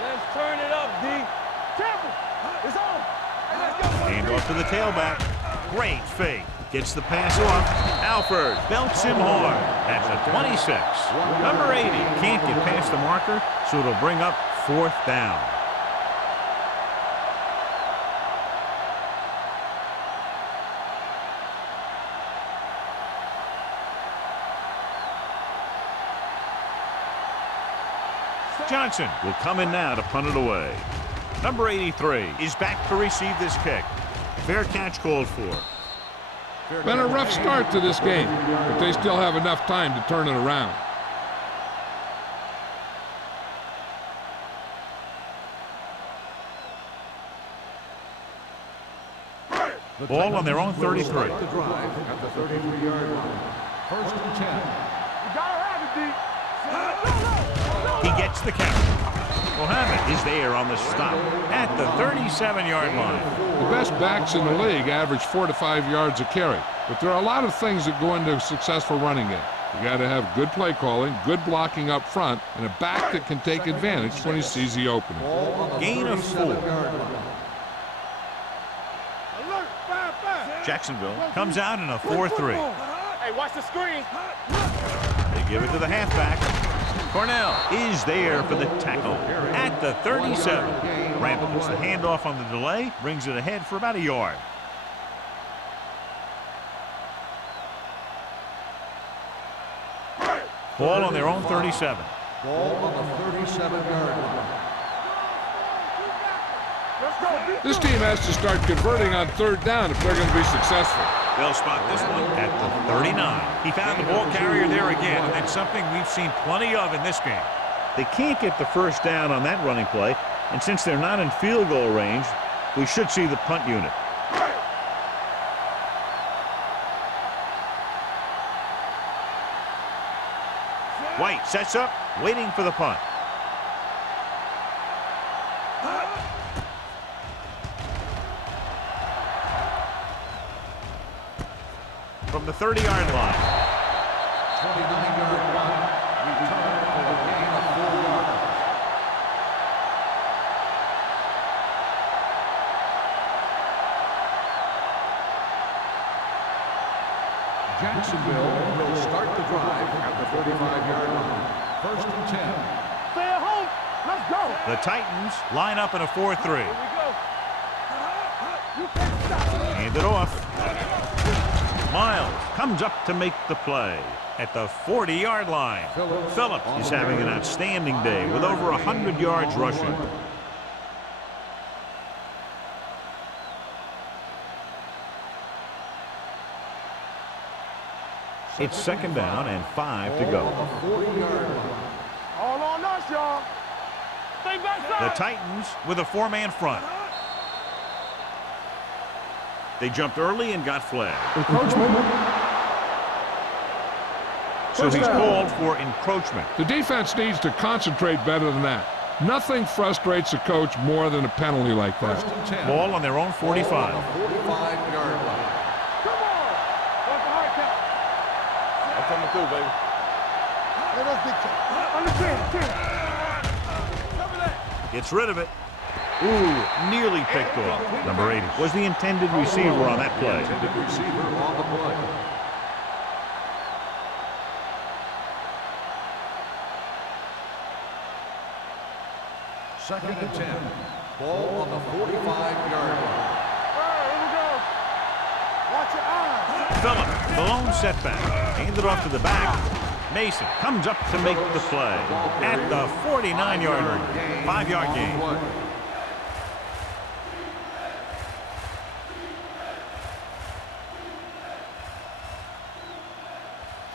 Let's turn it up, D. Careful. It's on. Hey, let's go. Hand off to the tailback. Great fake. Gets the pass off. Alford belts him hard at the 26. Number 80 can't get past the marker, so it'll bring up 4th down. Johnson will come in now to punt it away. Number 83 is back to receive this kick. Fair catch called for. Been a rough start to this game, but they still have enough time to turn it around. Ball on their own 33. The drive at the 33-yard line. First and 10. You gotta have it, D. He gets the catch. Mohammed is there on the stop at the 37-yard line. The best backs in the league average 4 to 5 yards a carry, but there are a lot of things that go into a successful running game. You got to have good play calling, good blocking up front, and a back that can take advantage when he sees the opening. Gain of 4. Alert. 5-5. Jacksonville comes out in a 4-3. Hey, watch the screen. They give it to the halfback. Cornell is there for the tackle at the 37. Randall gets the handoff on the delay, brings it ahead for about a yard. Ball on their own 37. Ball on the 37-yard line. Let's go. This team has to start converting on 3rd down if they're going to be successful. They'll spot this one at the 39. He found the ball carrier there again, and that's something we've seen plenty of in this game. They can't get the first down on that running play, and since they're not in field goal range, we should see the punt unit. White sets up, waiting for the punt. From the 30-yard line. 29-yard line. Return for a gain of 4 yards. Jacksonville will start the drive at the 35-yard line. First and 10. Stay at home. Let's go. The Titans line up in a 4-3. Here we go. You can't stop it. Hand it off. Miles comes up to make the play at the 40-yard line. Phillips is having an outstanding day with over 100 yards rushing. It's 2nd down and 5 to go. All on us, y'all. Stay backside. The Titans with a 4-man front. They jumped early and got flagged. Encroachment. So he's called for encroachment. The defense needs to concentrate better than that. Nothing frustrates a coach more than a penalty like that. Ball on their own 45. 45-yard line. Come on. What's the hard count? I'm coming through, baby. Let us dictate. Understand, 10. Cover that. Gets rid of it. Ooh, nearly picked off. Number 80 was the intended receiver on that play. Intended receiver on the play. Second and 10. Ball on the 45-yard line. Here we go. Watch your eyes. Phillips, the lone setback. Handed off to the back. Mason comes up to make the play at the 49-yard line. 5-yard gain.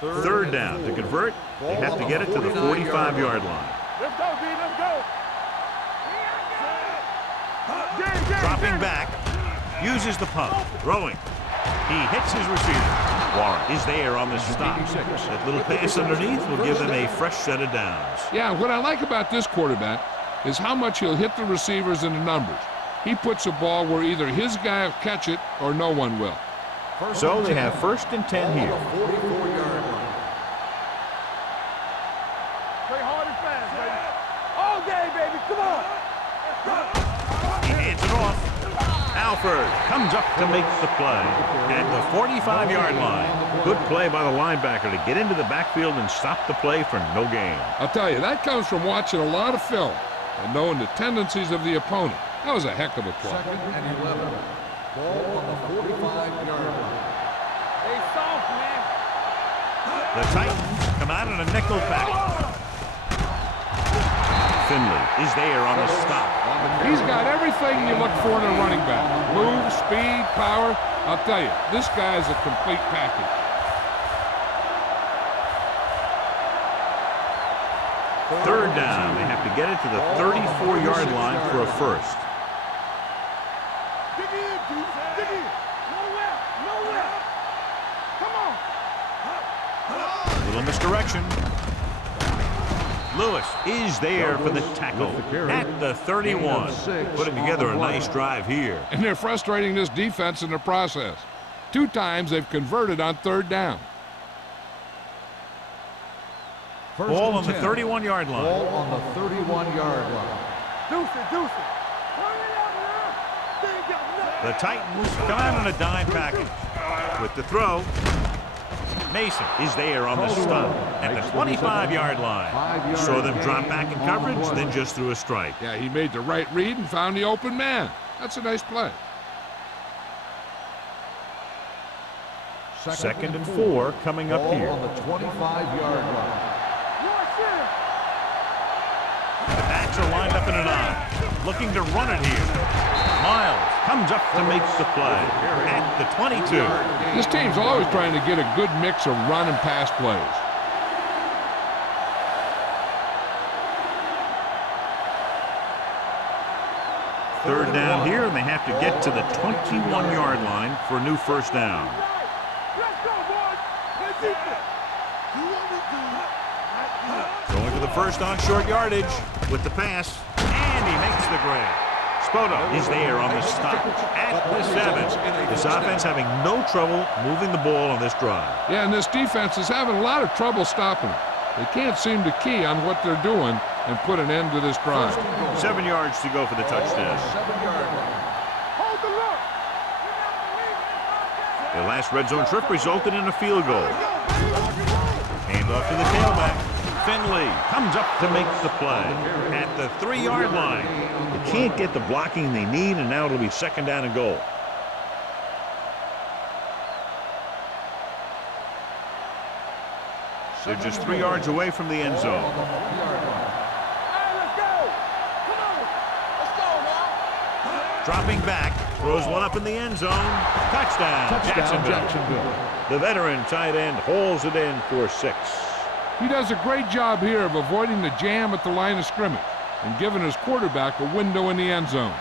Third down. To convert, they have to get it to the 45-yard line. Let's go, D. Let's go. Dropping back. Uses the pump. Throwing. He hits his receiver. Warren is there on the stop. That little pass underneath will give them a fresh set of downs. Yeah, what I like about this quarterback is how much he'll hit the receivers in the numbers. He puts a ball where either his guy will catch it or no one will. So they have 1st and 10 here. 44-yard line. Play hard and fast, baby. All day, baby. Come on. He hands it off. Alford comes up to make the play at the 45-yard line. Good play by the linebacker to get into the backfield and stop the play for no gain. I'll tell you, that comes from watching a lot of film and knowing the tendencies of the opponent. That was a heck of a play. 2nd and 11. Ball on the 45-yard line. Hey, soft, man. The Titans come out in a nickel package. Finley is there on the stop. He's got everything you look for in a running back. Move, speed, power. I'll tell you, this guy is a complete package. Third down. They have to get it to the 34-yard line for a first. Dig in, dude. Dig in. Nowhere. Nowhere. Come on. Little misdirection. Lewis is there for the tackle at the 31. Putting together a nice drive here. And they're frustrating this defense in the process. 2 times they've converted on 3rd down. Ball on the 31-yard line. Ball on the 31-yard line. Deuce it, deuce it. Hurry it up, man. They ain't got nothing. The Titans come out in a dime package. With the throw, Mason is there on the stop at the 25-yard line. Saw them drop back in coverage, then just threw a strike. Yeah, he made the right read and found the open man. That's a nice play. 2nd and 4 coming up Ball here. on the 25-yard line. The backs are lined up in an I, looking to run it here. Miles comes up to make the play at the 22. This team's always trying to get a good mix of run and pass plays. Third down here, and they have to get to the 21-yard line for a new first down. Let's go, boys. Let's eat it. Going for the first on short yardage with the pass, and he makes the grab. Spoto is there on the stop at the 7. This offense having no trouble moving the ball on this drive. Yeah, and this defense is having a lot of trouble stopping it. They can't seem to key on what they're doing and put an end to this drive. 7 yards to go for the touchdown. 7-yard line. Hold the look. Their last red zone trip resulted in a field goal. Hand off to the tailback. Finley comes up to make the play at the 3-yard line. They can't get the blocking they need, and now it'll be 2nd down and goal. They're just 3 yards away from the end zone. Hey, let's go. Come on. Let's go now. Dropping back, throws one up in the end zone. Touchdown, Jacksonville. The veteran tight end hauls it in for 6. He does a great job here of avoiding the jam at the line of scrimmage and giving his quarterback a window in the end zone.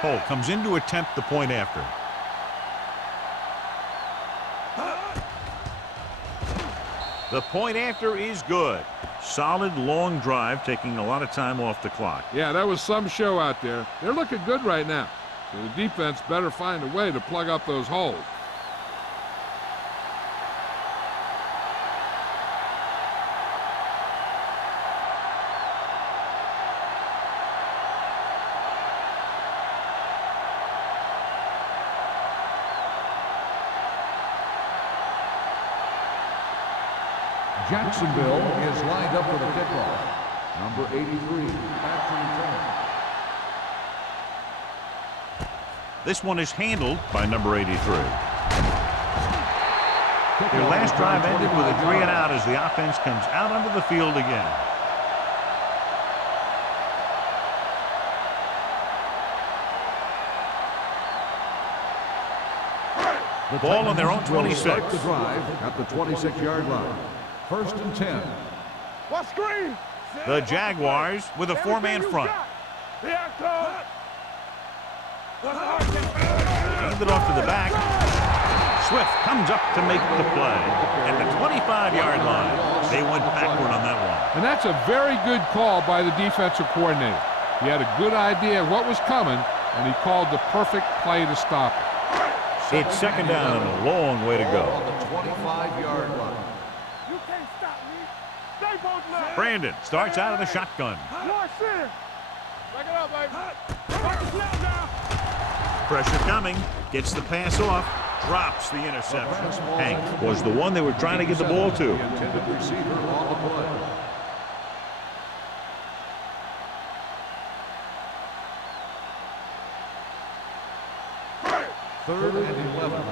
Holt comes in to attempt the point after. The point after is good. Solid long drive, taking a lot of time off the clock. Yeah, that was some show out there. They're looking good right now. So the defense better find a way to plug up those holes. Jacksonville is lined up for the kickoff. Number 83, back to return. This one is handled by number 83. Their last drive ended with a 3 and out as the offense comes out onto the field again. Ball on their own 26. Start the drive at the 26-yard line. 1st and 10. What screen? The Jaguars with a four-man front. Hand it off to the back. Swift comes up to make the play. At the 25-yard line, they went backward on that one. And that's a very good call by the defensive coordinator. He had a good idea of what was coming, and he called the perfect play to stop it. It's second down and a long way to go. On the 25-yard line. You can't stop me. Stay both left. Brandon starts out of the shotgun. One center. Back it up, baby. Back the snap down. Pressure coming. Gets the pass off. Drops the interception. Hank was the one they were trying to get the ball to. The intended receiver on the play. Third and 11.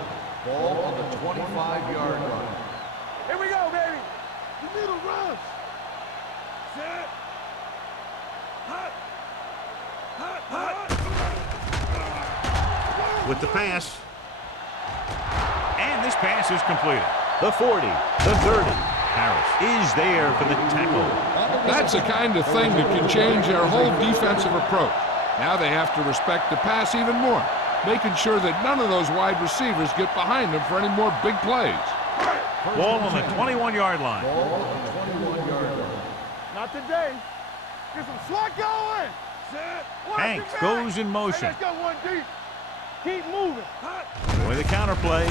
Ball on the 25-yard line. Here we go, baby. The middle rush. Set. Hot. Hot. Hot. With the pass. And this pass is completed. The 40, the 30. Harris is there for the tackle. That's the kind of thing that can change their whole defensive approach. Now they have to respect the pass even more, making sure that none of those wide receivers get behind them for any more big plays. Ball on the 21-yard line. Ball on the 21-yard line. Not today. Get some slot going. Set. Hank goes in motion. Hey, let's go one deep. Keep moving. Hot. With the counterplay.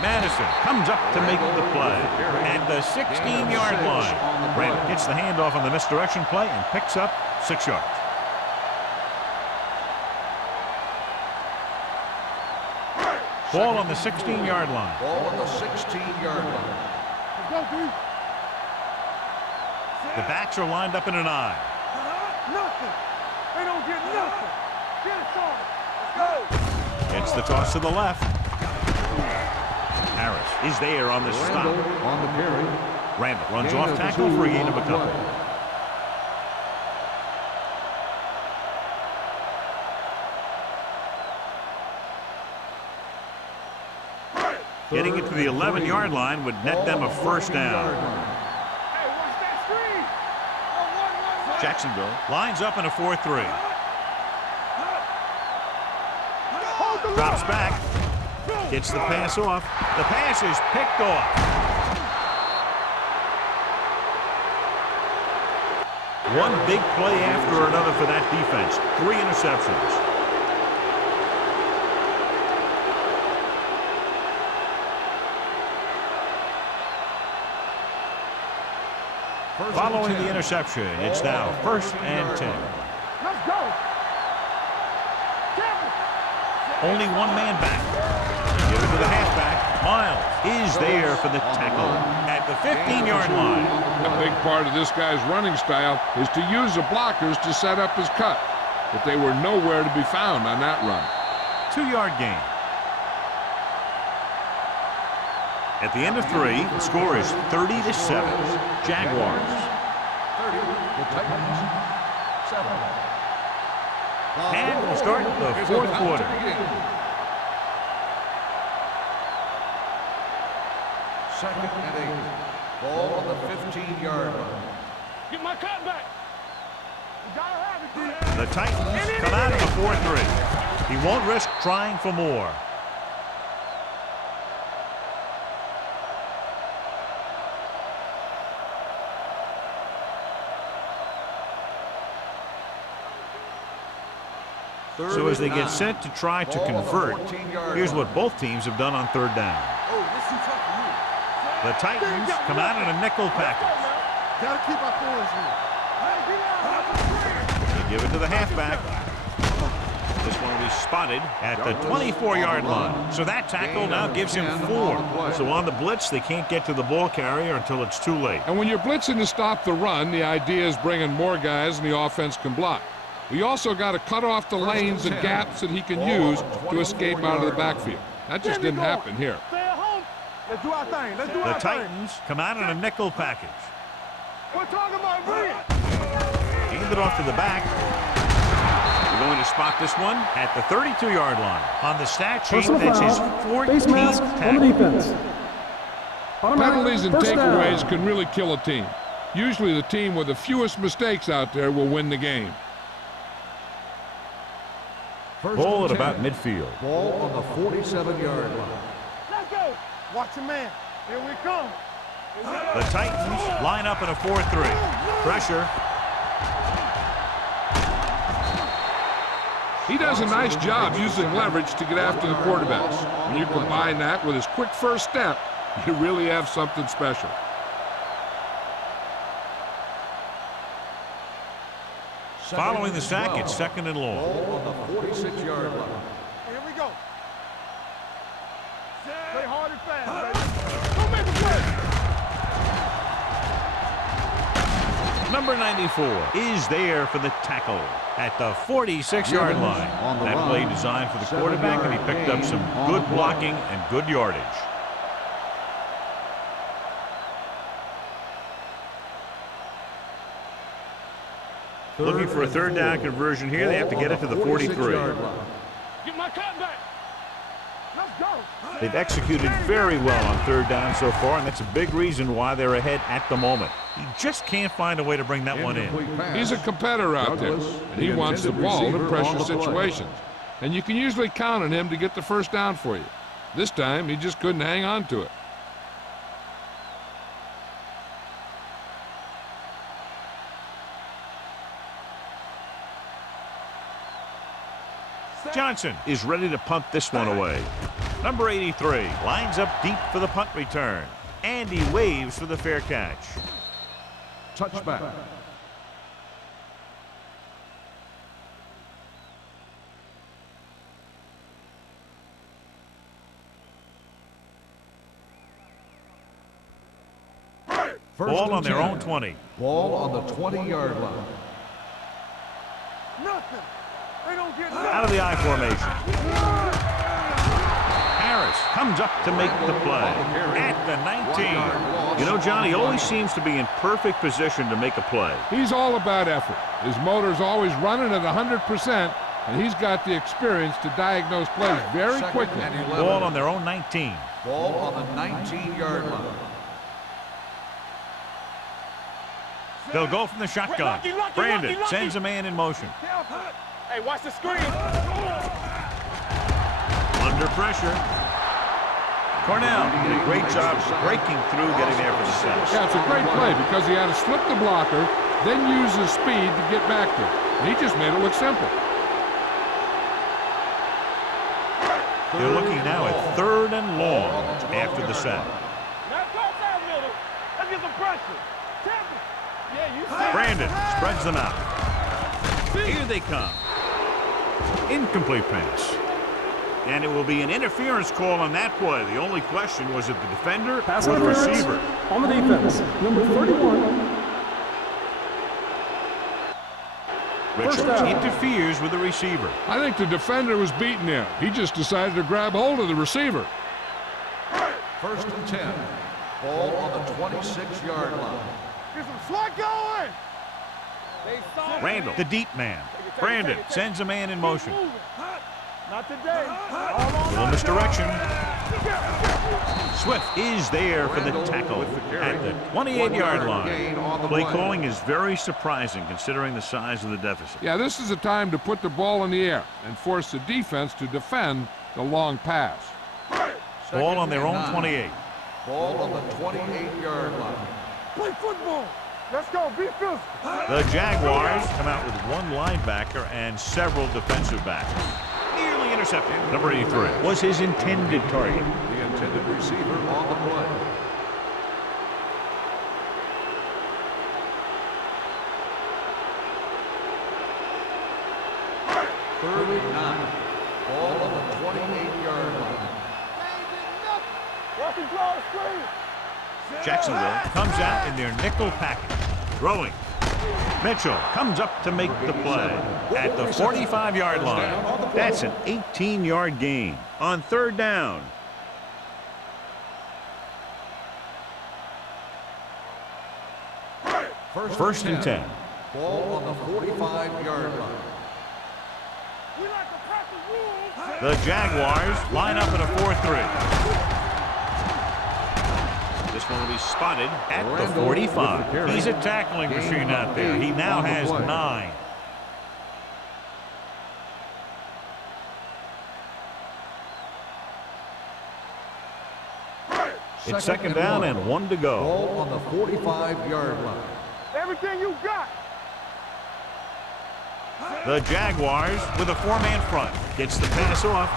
Madison comes up to make the play at the 16-yard line. Brandon gets the handoff on the misdirection play and picks up 6 yards. Ball on the 16-yard line. Ball on the 16-yard line. Let's go, dude. The backs are lined up in an I. Nothing. They don't get nothing. Get it started. Let's go. It's the toss to the left. Harris is there on the stop. Randall on the carry. Randall runs Gain off of tackle 2 for a gain on of a the couple. play. Getting it to the 11-yard line would net them a first down. Hey, watch that screen. One. Jacksonville lines up in a 4-3. Hold the Drops line. back. Gets the pass off. The pass is picked off. One big play after another for that defense. 3 interceptions. Following the interception, it's now 1st and 10. Let's go. Only one man back. Give it to the halfback. Miles is there for the tackle at the 15-yard line. A big part of this guy's running style is to use the blockers to set up his cut, but they were nowhere to be found on that run. 2-yard gain. At the end of 3, the score is 30-7. Jaguars. 30, the Titans, 7. And we'll start the 4th quarter. Second and 8. Ball on the 15-yard line. Get my cut back. You gotta have it, dude. The Titans come out of the 4-3. He won't risk trying for more. So as they get set to try to convert, here's what both teams have done on 3rd down. The Titans come out in a nickel package. Gotta keep our poise here. They give it to the halfback. This one will be spotted at the 24-yard line. So that tackle now gives him 4. So on the blitz, they can't get to the ball carrier until it's too late. And when you're blitzing to stop the run, the idea is bringing more guys and the offense can block. We also got to cut off the lanes and gaps that he can use to escape out of the backfield. That just didn't happen here. Stay at home. Let's do our thing. Let's do our The Titans come out in a nickel package. We're talking about real. Hand it off to the back. They're going to spot this one at the 32-yard line. On the stat sheet, Personal that's his foul. Face mask 14th on the tackle. defense. Automatic Penalties and first takeaways down. can really kill a team. Usually the team with the fewest mistakes out there will win the game. First Ball and at 10. about midfield. Ball on the 47-yard line. Let's go. Watch your man. Here we come. The Titans line up in a 4-3. Pressure. He does a nice job using leverage to get after the quarterbacks. When you combine that with his quick first step, you really have something special. Following the sack, it's 2nd and long. Ball on the 46-yard line. Here we go. Play hard and fast, baby. Don't make a play. Number 94 is there for the tackle at the 46-yard line. On the That run. play designed for the quarterback, and he picked up some good blocking and good yardage. Looking for a 3rd down conversion here. They have to get it to the 43. Get my cut back. Let's go. They've executed very well on 3rd down so far, and that's a big reason why they're ahead at the moment. He just can't find a way to bring that one in. He's a competitor out there, and he wants the ball in pressure situations. And you can usually count on him to get the first down for you. This time, he just couldn't hang on to it. Johnson is ready to punt this one away. Number 83 lines up deep for the punt return, and he waves for the fair catch. Touchback. Ball on their own 20. Ball on the 20-yard line. Nothing. They don't get nothing. Out of the I formation. Harris comes up to make the play at the 19. You know, John, he always seems to be in perfect position to make a play. He's all about effort. His motor's always running at 100%, and he's got the experience to diagnose plays very quickly. Second and 11. Ball on their own 19. Ball on the 19-yard line. They'll go from the shotgun. Brandon sends a man in motion. Hey, watch the screen. Under pressure. Cornell did a great job breaking through, getting there for the sack. Yeah, it's a great play because he had to slip the blocker, then use his speed to get back there. And he just made it look simple. They're looking now at 3rd and long after the sack. Now go down, middle. Let's get some pressure. Temple. Yeah, you see. Brandon spreads them out. Here they come. Incomplete pass. And it will be an interference call on that play. The only question was it the defender Pass or the interference receiver. on the defense. Number 31. First Richards down. interferes with the receiver. I think the defender was beaten there. He just decided to grab hold of the receiver. 1st and 10. Ball on the 26-yard line. Get some slot going. They saw Randall, the deep man. Brandon sends a man in motion. Not today. Little misdirection. Swift is there for the tackle at the 28-yard line. Play calling is very surprising considering the size of the deficit. Yeah, this is a time to put the ball in the air and force the defense to defend the long pass. Ball on their Second own and 28. 9. Ball on the 28-yard line. Play football. Let's go. Be physical. The Jaguars come out with one linebacker and several defensive backs. Nearly intercepted. Number 83 was his intended target. The intended receiver on the play. Third and 9. Ball on the 28-yard line. Watch him draw the screen. Jacksonville comes out in their nickel package. Throwing. Mitchell comes up to make the play at the 45-yard line. That's an 18-yard gain on 3rd down. First First and 10. Ball on the 45-yard line. The Jaguars line up in a 4-3. This one will be spotted at the 45. He's a tackling machine out there. He now has 9. It's second down and 1 to go. Ball on the 45-yard line. Everything you got. The Jaguars with a 4-man front. Gets the pass off.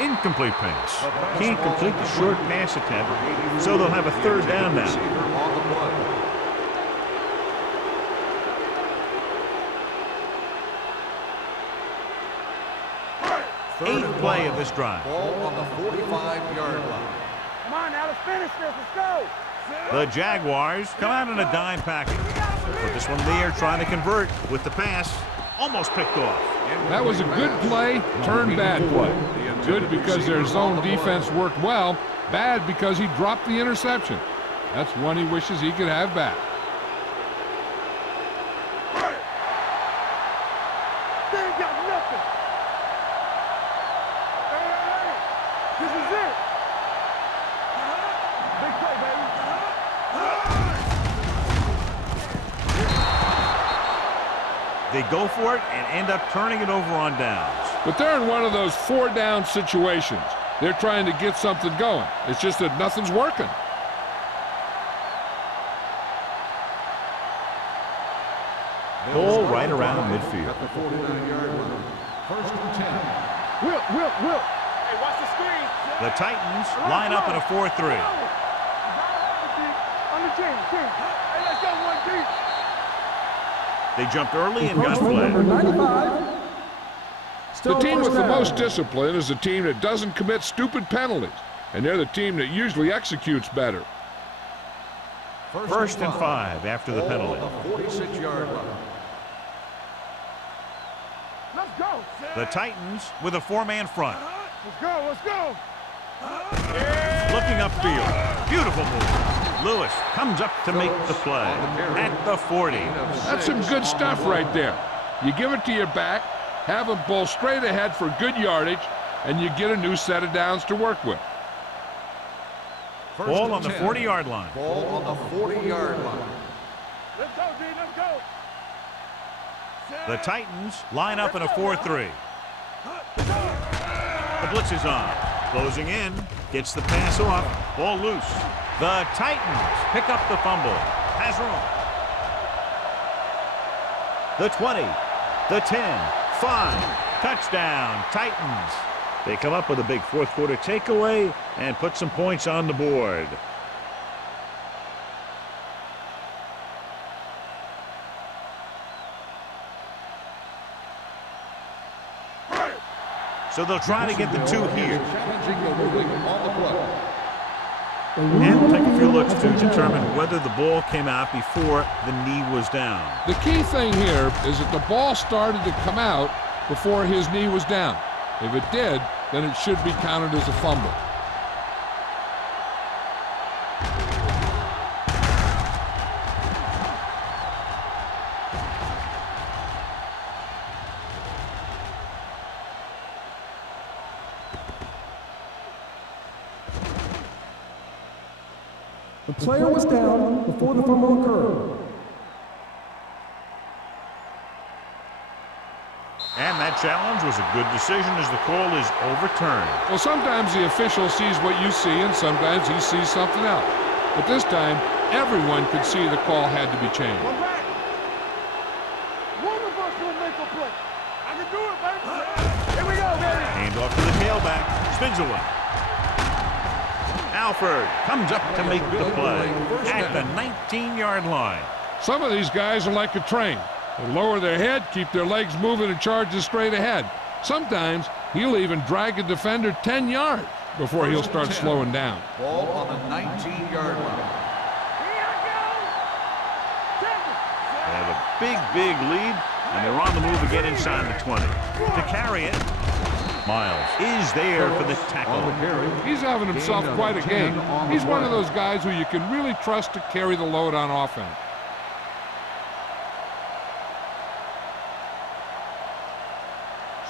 Incomplete pass. Can't complete the short pass attempt, so they'll have a 3rd down now. On the play. 8th play of this drive. Ball on the 45-yard line. Come on, now let's finish this. Let's go. The Jaguars come out in a dime package. Put this one in the air, trying to convert with the pass. Almost picked off. That was a good play, turned bad play. Good because their zone defense worked well. Bad because he dropped the interception. That's one he wishes he could have back. They ain't got nothing. Hey, this is it. Big play, baby. They go for it and end up turning it over on downs. But they're in one of those 4-down situations. They're trying to get something going. It's just that nothing's working. Ball right around midfield. At the 49-yard line. 1st and 10. Will. Hey, watch the screen. The Titans line up in a 4-3. On the team. Hey, let's go, 1 deep. They jumped early and got Encroachment number flagged. 95. Still The team first with the down. most discipline is the team that doesn't commit stupid penalties. And they're the team that usually executes better. First and 5 after the Ball penalty. on the 46-yard line. Let's go. The Titans with a 4-man front. Let's go. Looking upfield. Beautiful move. Lewis comes up to make the play at the 40. That's some good stuff right there. You give it to your back, have him pull straight ahead for good yardage, and you get a new set of downs to work with. Ball on the 40-yard line. Ball on the 40-yard line. Let's go, D. Let's go. The Titans line up in a 4-3. The blitz is on. Closing in. Gets the pass off. Ball loose. The Titans pick up the fumble. Has room. The 20. The 10. 5. Touchdown, Titans. They come up with a big 4th quarter takeaway and put some points on the board. So they'll try to get the 2 here. Challenging the ruling on the play. And we'll take a few looks to determine whether the ball came out before the knee was down. The key thing here is that the ball started to come out before his knee was down. If it did, then it should be counted as a fumble. The player was down before the fumble occurred. And that challenge was a good decision as the call is overturned. Well, sometimes the official sees what you see, and sometimes he sees something else. But this time, everyone could see the call had to be changed. One back. One of us will make a play. I can do it, baby. Here we go, baby. Hand off to the tailback. Spins away. Alford comes up to make the play at the 19-yard line. Some of these guys are like a train. They lower their head, keep their legs moving, and charge straight ahead. Sometimes he'll even drag a defender 10 yards before he'll start slowing down. Ball on the 19-yard line. Here I go. They have a big lead, and they're on the move again inside the 20. To carry it, Miles is there for the tackle. He's having himself quite a game. He's one of those guys who you can really trust to carry the load on offense.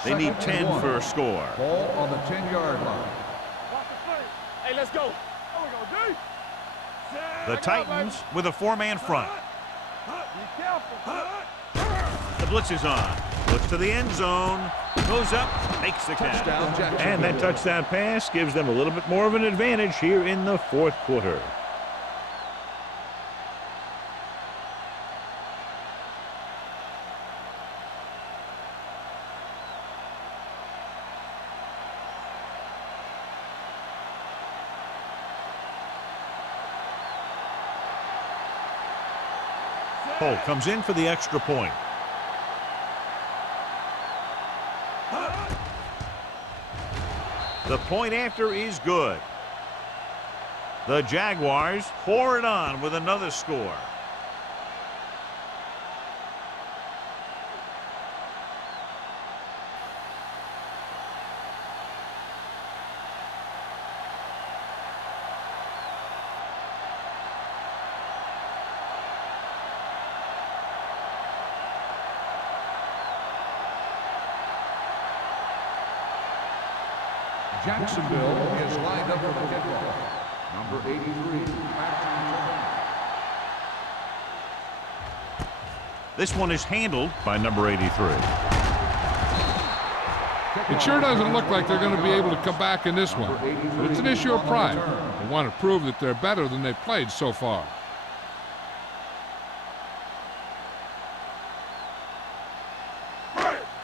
They need 10 for a score. Ball on the 10-yard line. Hey, let's go. There we go, D. The Titans with a 4-man front. Be careful. The blitz is on. Looks to the end zone. Goes up, makes the catch. Touchdown, Jacksonville. And that touchdown pass gives them a little bit more of an advantage here in the fourth quarter. Holt comes in for the extra point. The point after is good. The Jaguars pour it on with another score. Jacksonville is lined up for the kickoff. Number 83, This one is handled by number 83. It sure doesn't look like they're going to be able to come back in this one. But it's an issue of pride. They want to prove that they're better than they've played so far.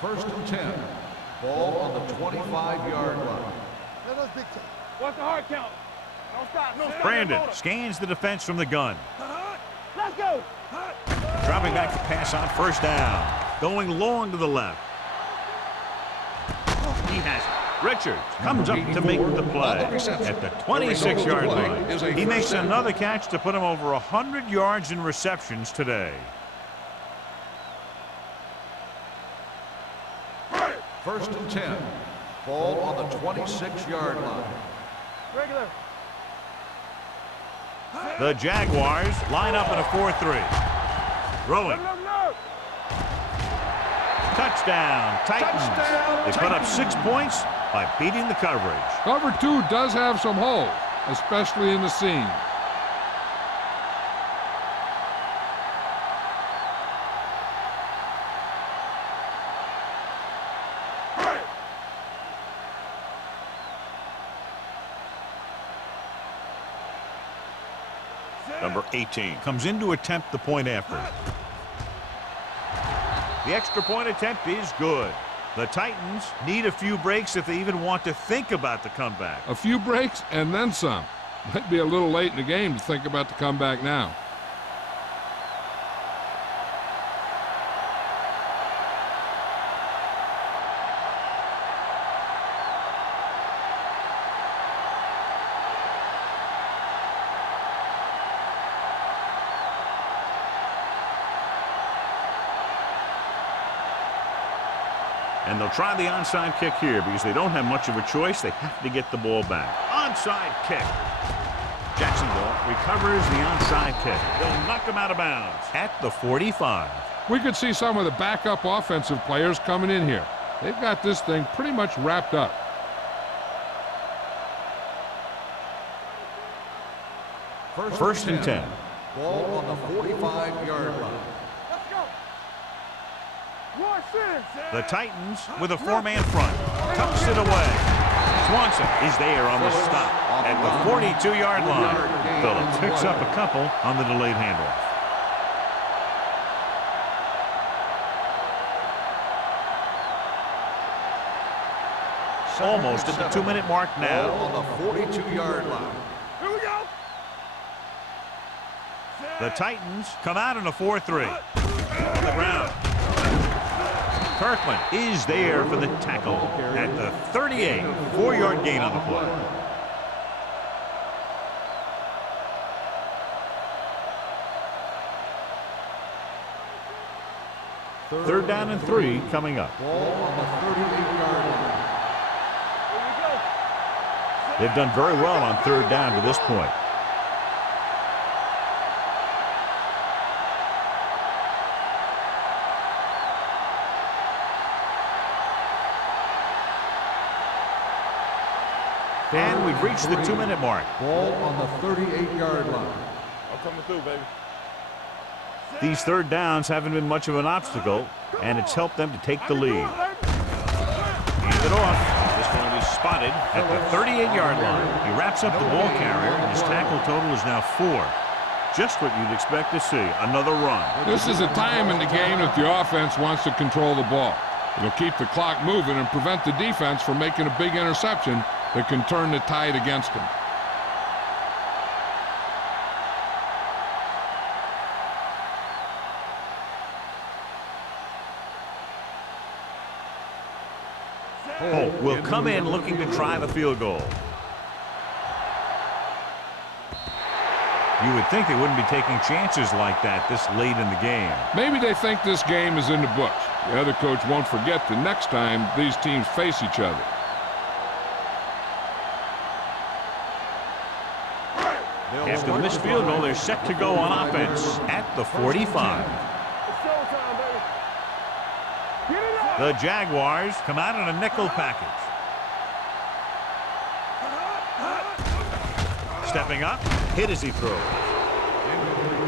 First and 10. Ball on the 25-yard line. Let us dictate. What's the hard count? Don't stop. No stop. Brandon scans the defense from the gun. Let's go. Dropping back to pass on first down. Going long to the left. He has it. Richards comes up to make the play at the 26-yard line. He makes another catch to put him over 100 yards in receptions today. First and 10. Ball on the 26-yard line. Regular. The Jaguars line up in a 4-3. Throwing. Touchdown, Titans. They put up 6 points by beating the coverage. Cover 2 does have some holes, especially in the seam. Number 18 comes in to attempt the point after. The extra point attempt is good. The Titans need a few breaks if they even want to think about the comeback. A few breaks and then some. Might be a little late in the game to think about the comeback now. And they'll try the onside kick here because they don't have much of a choice. They have to get the ball back. Onside kick. Jacksonville recovers the onside kick. They'll knock him out of bounds at the 45. We could see some of the backup offensive players coming in here. They've got this thing pretty much wrapped up. First and 10. Ball on the 45-yard line. The Titans with a 4-man front. Tucks it away. Swanson is there on the stop at the 42-yard line. Phillips picks up a couple on the delayed handoff. Almost at the 2-minute mark now. Ball on the 42-yard line. Here we go. The Titans come out in a 4-3. On the ground. Kirkland is there for the tackle at the 38. 4-yard gain on the play. Third down and 3 coming up. Ball on the 38-yard line. They've done very well on third down to this point. And we've reached the 2-minute mark. Ball on the 38-yard line. I'm coming through, baby. These third downs haven't been much of an obstacle, and it's helped them to take the lead. Hand it off. This one will be spotted at the 38-yard line. He wraps up the ball carrier, and his tackle total is now 4. Just what you'd expect to see, another run. This is a time in the game that the offense wants to control the ball. It'll keep the clock moving and prevent the defense from making a big interception that can turn the tide against them. Holt will come in looking to try the field goal. You would think they wouldn't be taking chances like that this late in the game. Maybe they think this game is in the books. The other coach won't forget the next time these teams face each other. After the missed field goal, they're set to go on offense at the 45. It's showtime, baby. Get it up. The Jaguars come out in a nickel package. Stepping up, hit as he throws.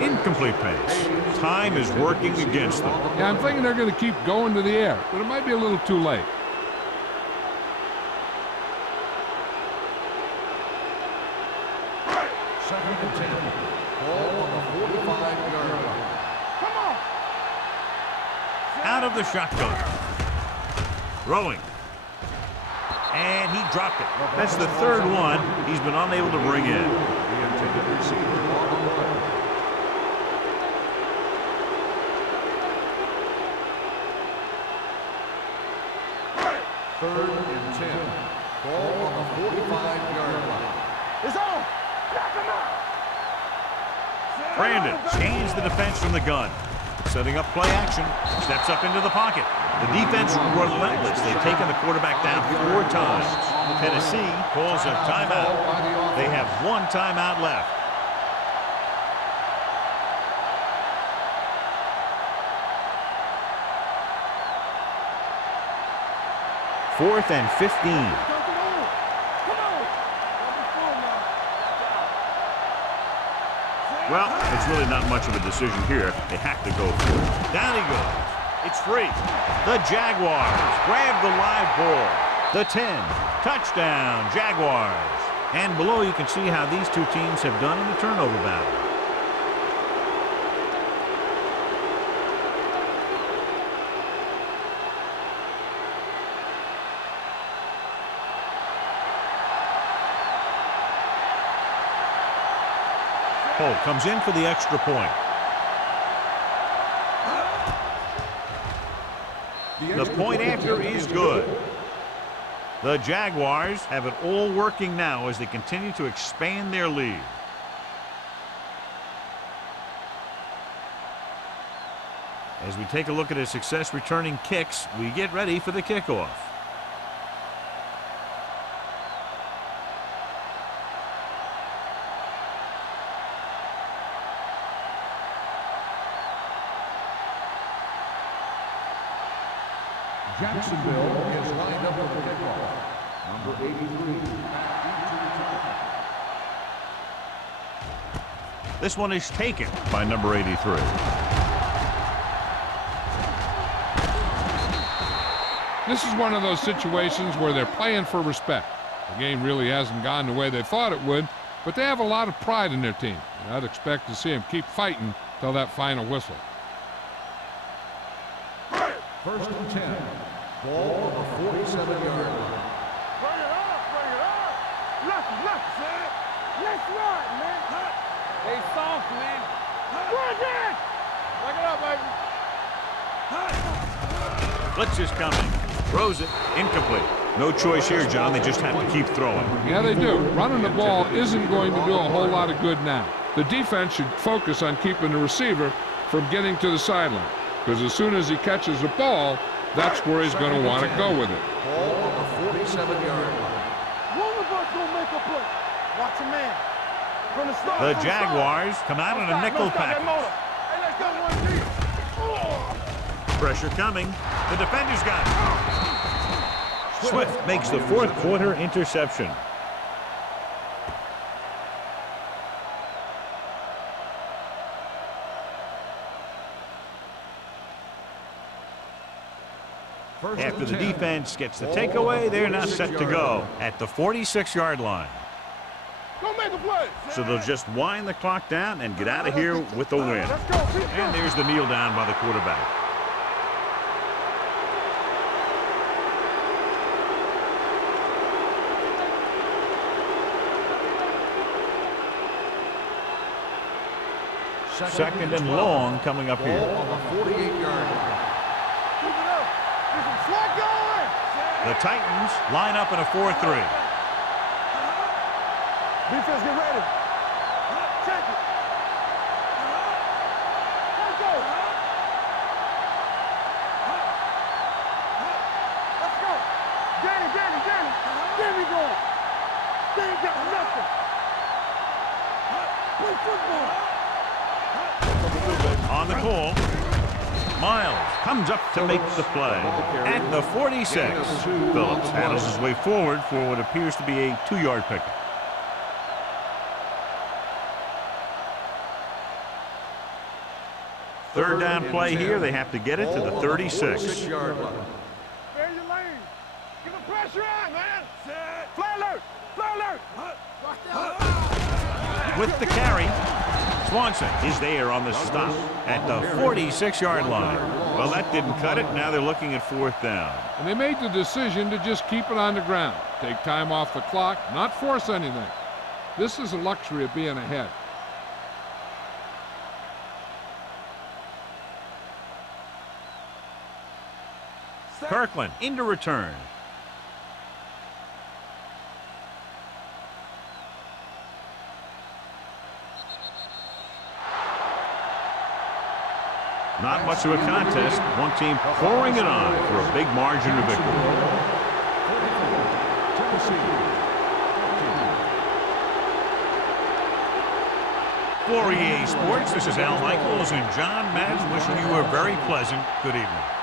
Incomplete pass. Time is working against them. Yeah, I'm thinking they're going to keep going to the air, but it might be a little too late. Second and 10. Ball on the 45-yard line. Come on. Out of the shotgun. Throwing. And he dropped it. That's the third one he's been unable to bring in. The intended receiver on the play. Third and 10. Ball on the 45-yard line. It's on. Knock him out. Brandon chains the defense from the gun. Setting up play action. Steps up into the pocket. The defense relentless. They've taken the quarterback down 4 times. Tennessee calls a timeout. They have 1 timeout left. Fourth and 15. Come on. Come on. Well, it's really not much of a decision here. They have to go for it. Down he goes. It's free. The Jaguars grab the live ball. The 10. Touchdown, Jaguars. And below you can see how these two teams have done in the turnover battle. Holt comes in for the extra point. The point after is good. The Jaguars have it all working now as they continue to expand their lead. As we take a look at his success returning kicks, we get ready for the kickoff. Jacksonville is lined up with the kickoff. Number 83. This one is taken by number 83. This is one of those situations where they're playing for respect. The game really hasn't gone the way they thought it would, but they have a lot of pride in their team. And I'd expect to see them keep fighting till that final whistle. First and 10. Ball on the 47-yard line. Bring it up. Bring it up. Left, son. Let's run, man. Hey, soft, man. Run it. Bring it up, baby. Blitz is coming. Throws it. Incomplete. No choice here, John. They just have to keep throwing. Yeah, they do. Running the ball isn't going to do a whole lot of good now. The defense should focus on keeping the receiver from getting to the sideline, because as soon as he catches the ball, that's where he's going to want to go with it. Ball on the 47-yard line. One of us gonna make a play. Watch a man. From the start. The Jaguars come out in a nickel package. Hey, let's go 1 deep. Pressure coming. The defender's got it. Swift makes the fourth quarter interception. After the defense gets the takeaway, they're now set to go at the 46-yard line. Go make a play. So they'll just wind the clock down and get out of here with the win. Let's go. And there's the kneel down by the quarterback. Second and long coming up here. On the 48-yard line. Keep it up. Get some slack going. The Titans line up in a 4-3. Defense, get ready. Check it. Let's go. Let's go. Danny. Danny going. Danny got nothing. Play football. On the call, Miles comes up to make the play. At the 46, Phillips handles his way forward for what appears to be a 2-yard pickup. Third down play here. They have to get it to the 36. 46-yard line. Man your lane. Get the pressure on, man. Fly alert. Fly alert. With the carry, Swanson is there on the stop at the 46-yard line. Well, that didn't cut it. Now they're looking at 4th down. And they made the decision to just keep it on the ground. Take time off the clock, not force anything. This is a luxury of being ahead. Kirkland into return. Not much of a contest. One team pouring it on for a big margin of victory. For EA Sports, this is Al Michaels and John Madden wishing you a very pleasant good evening.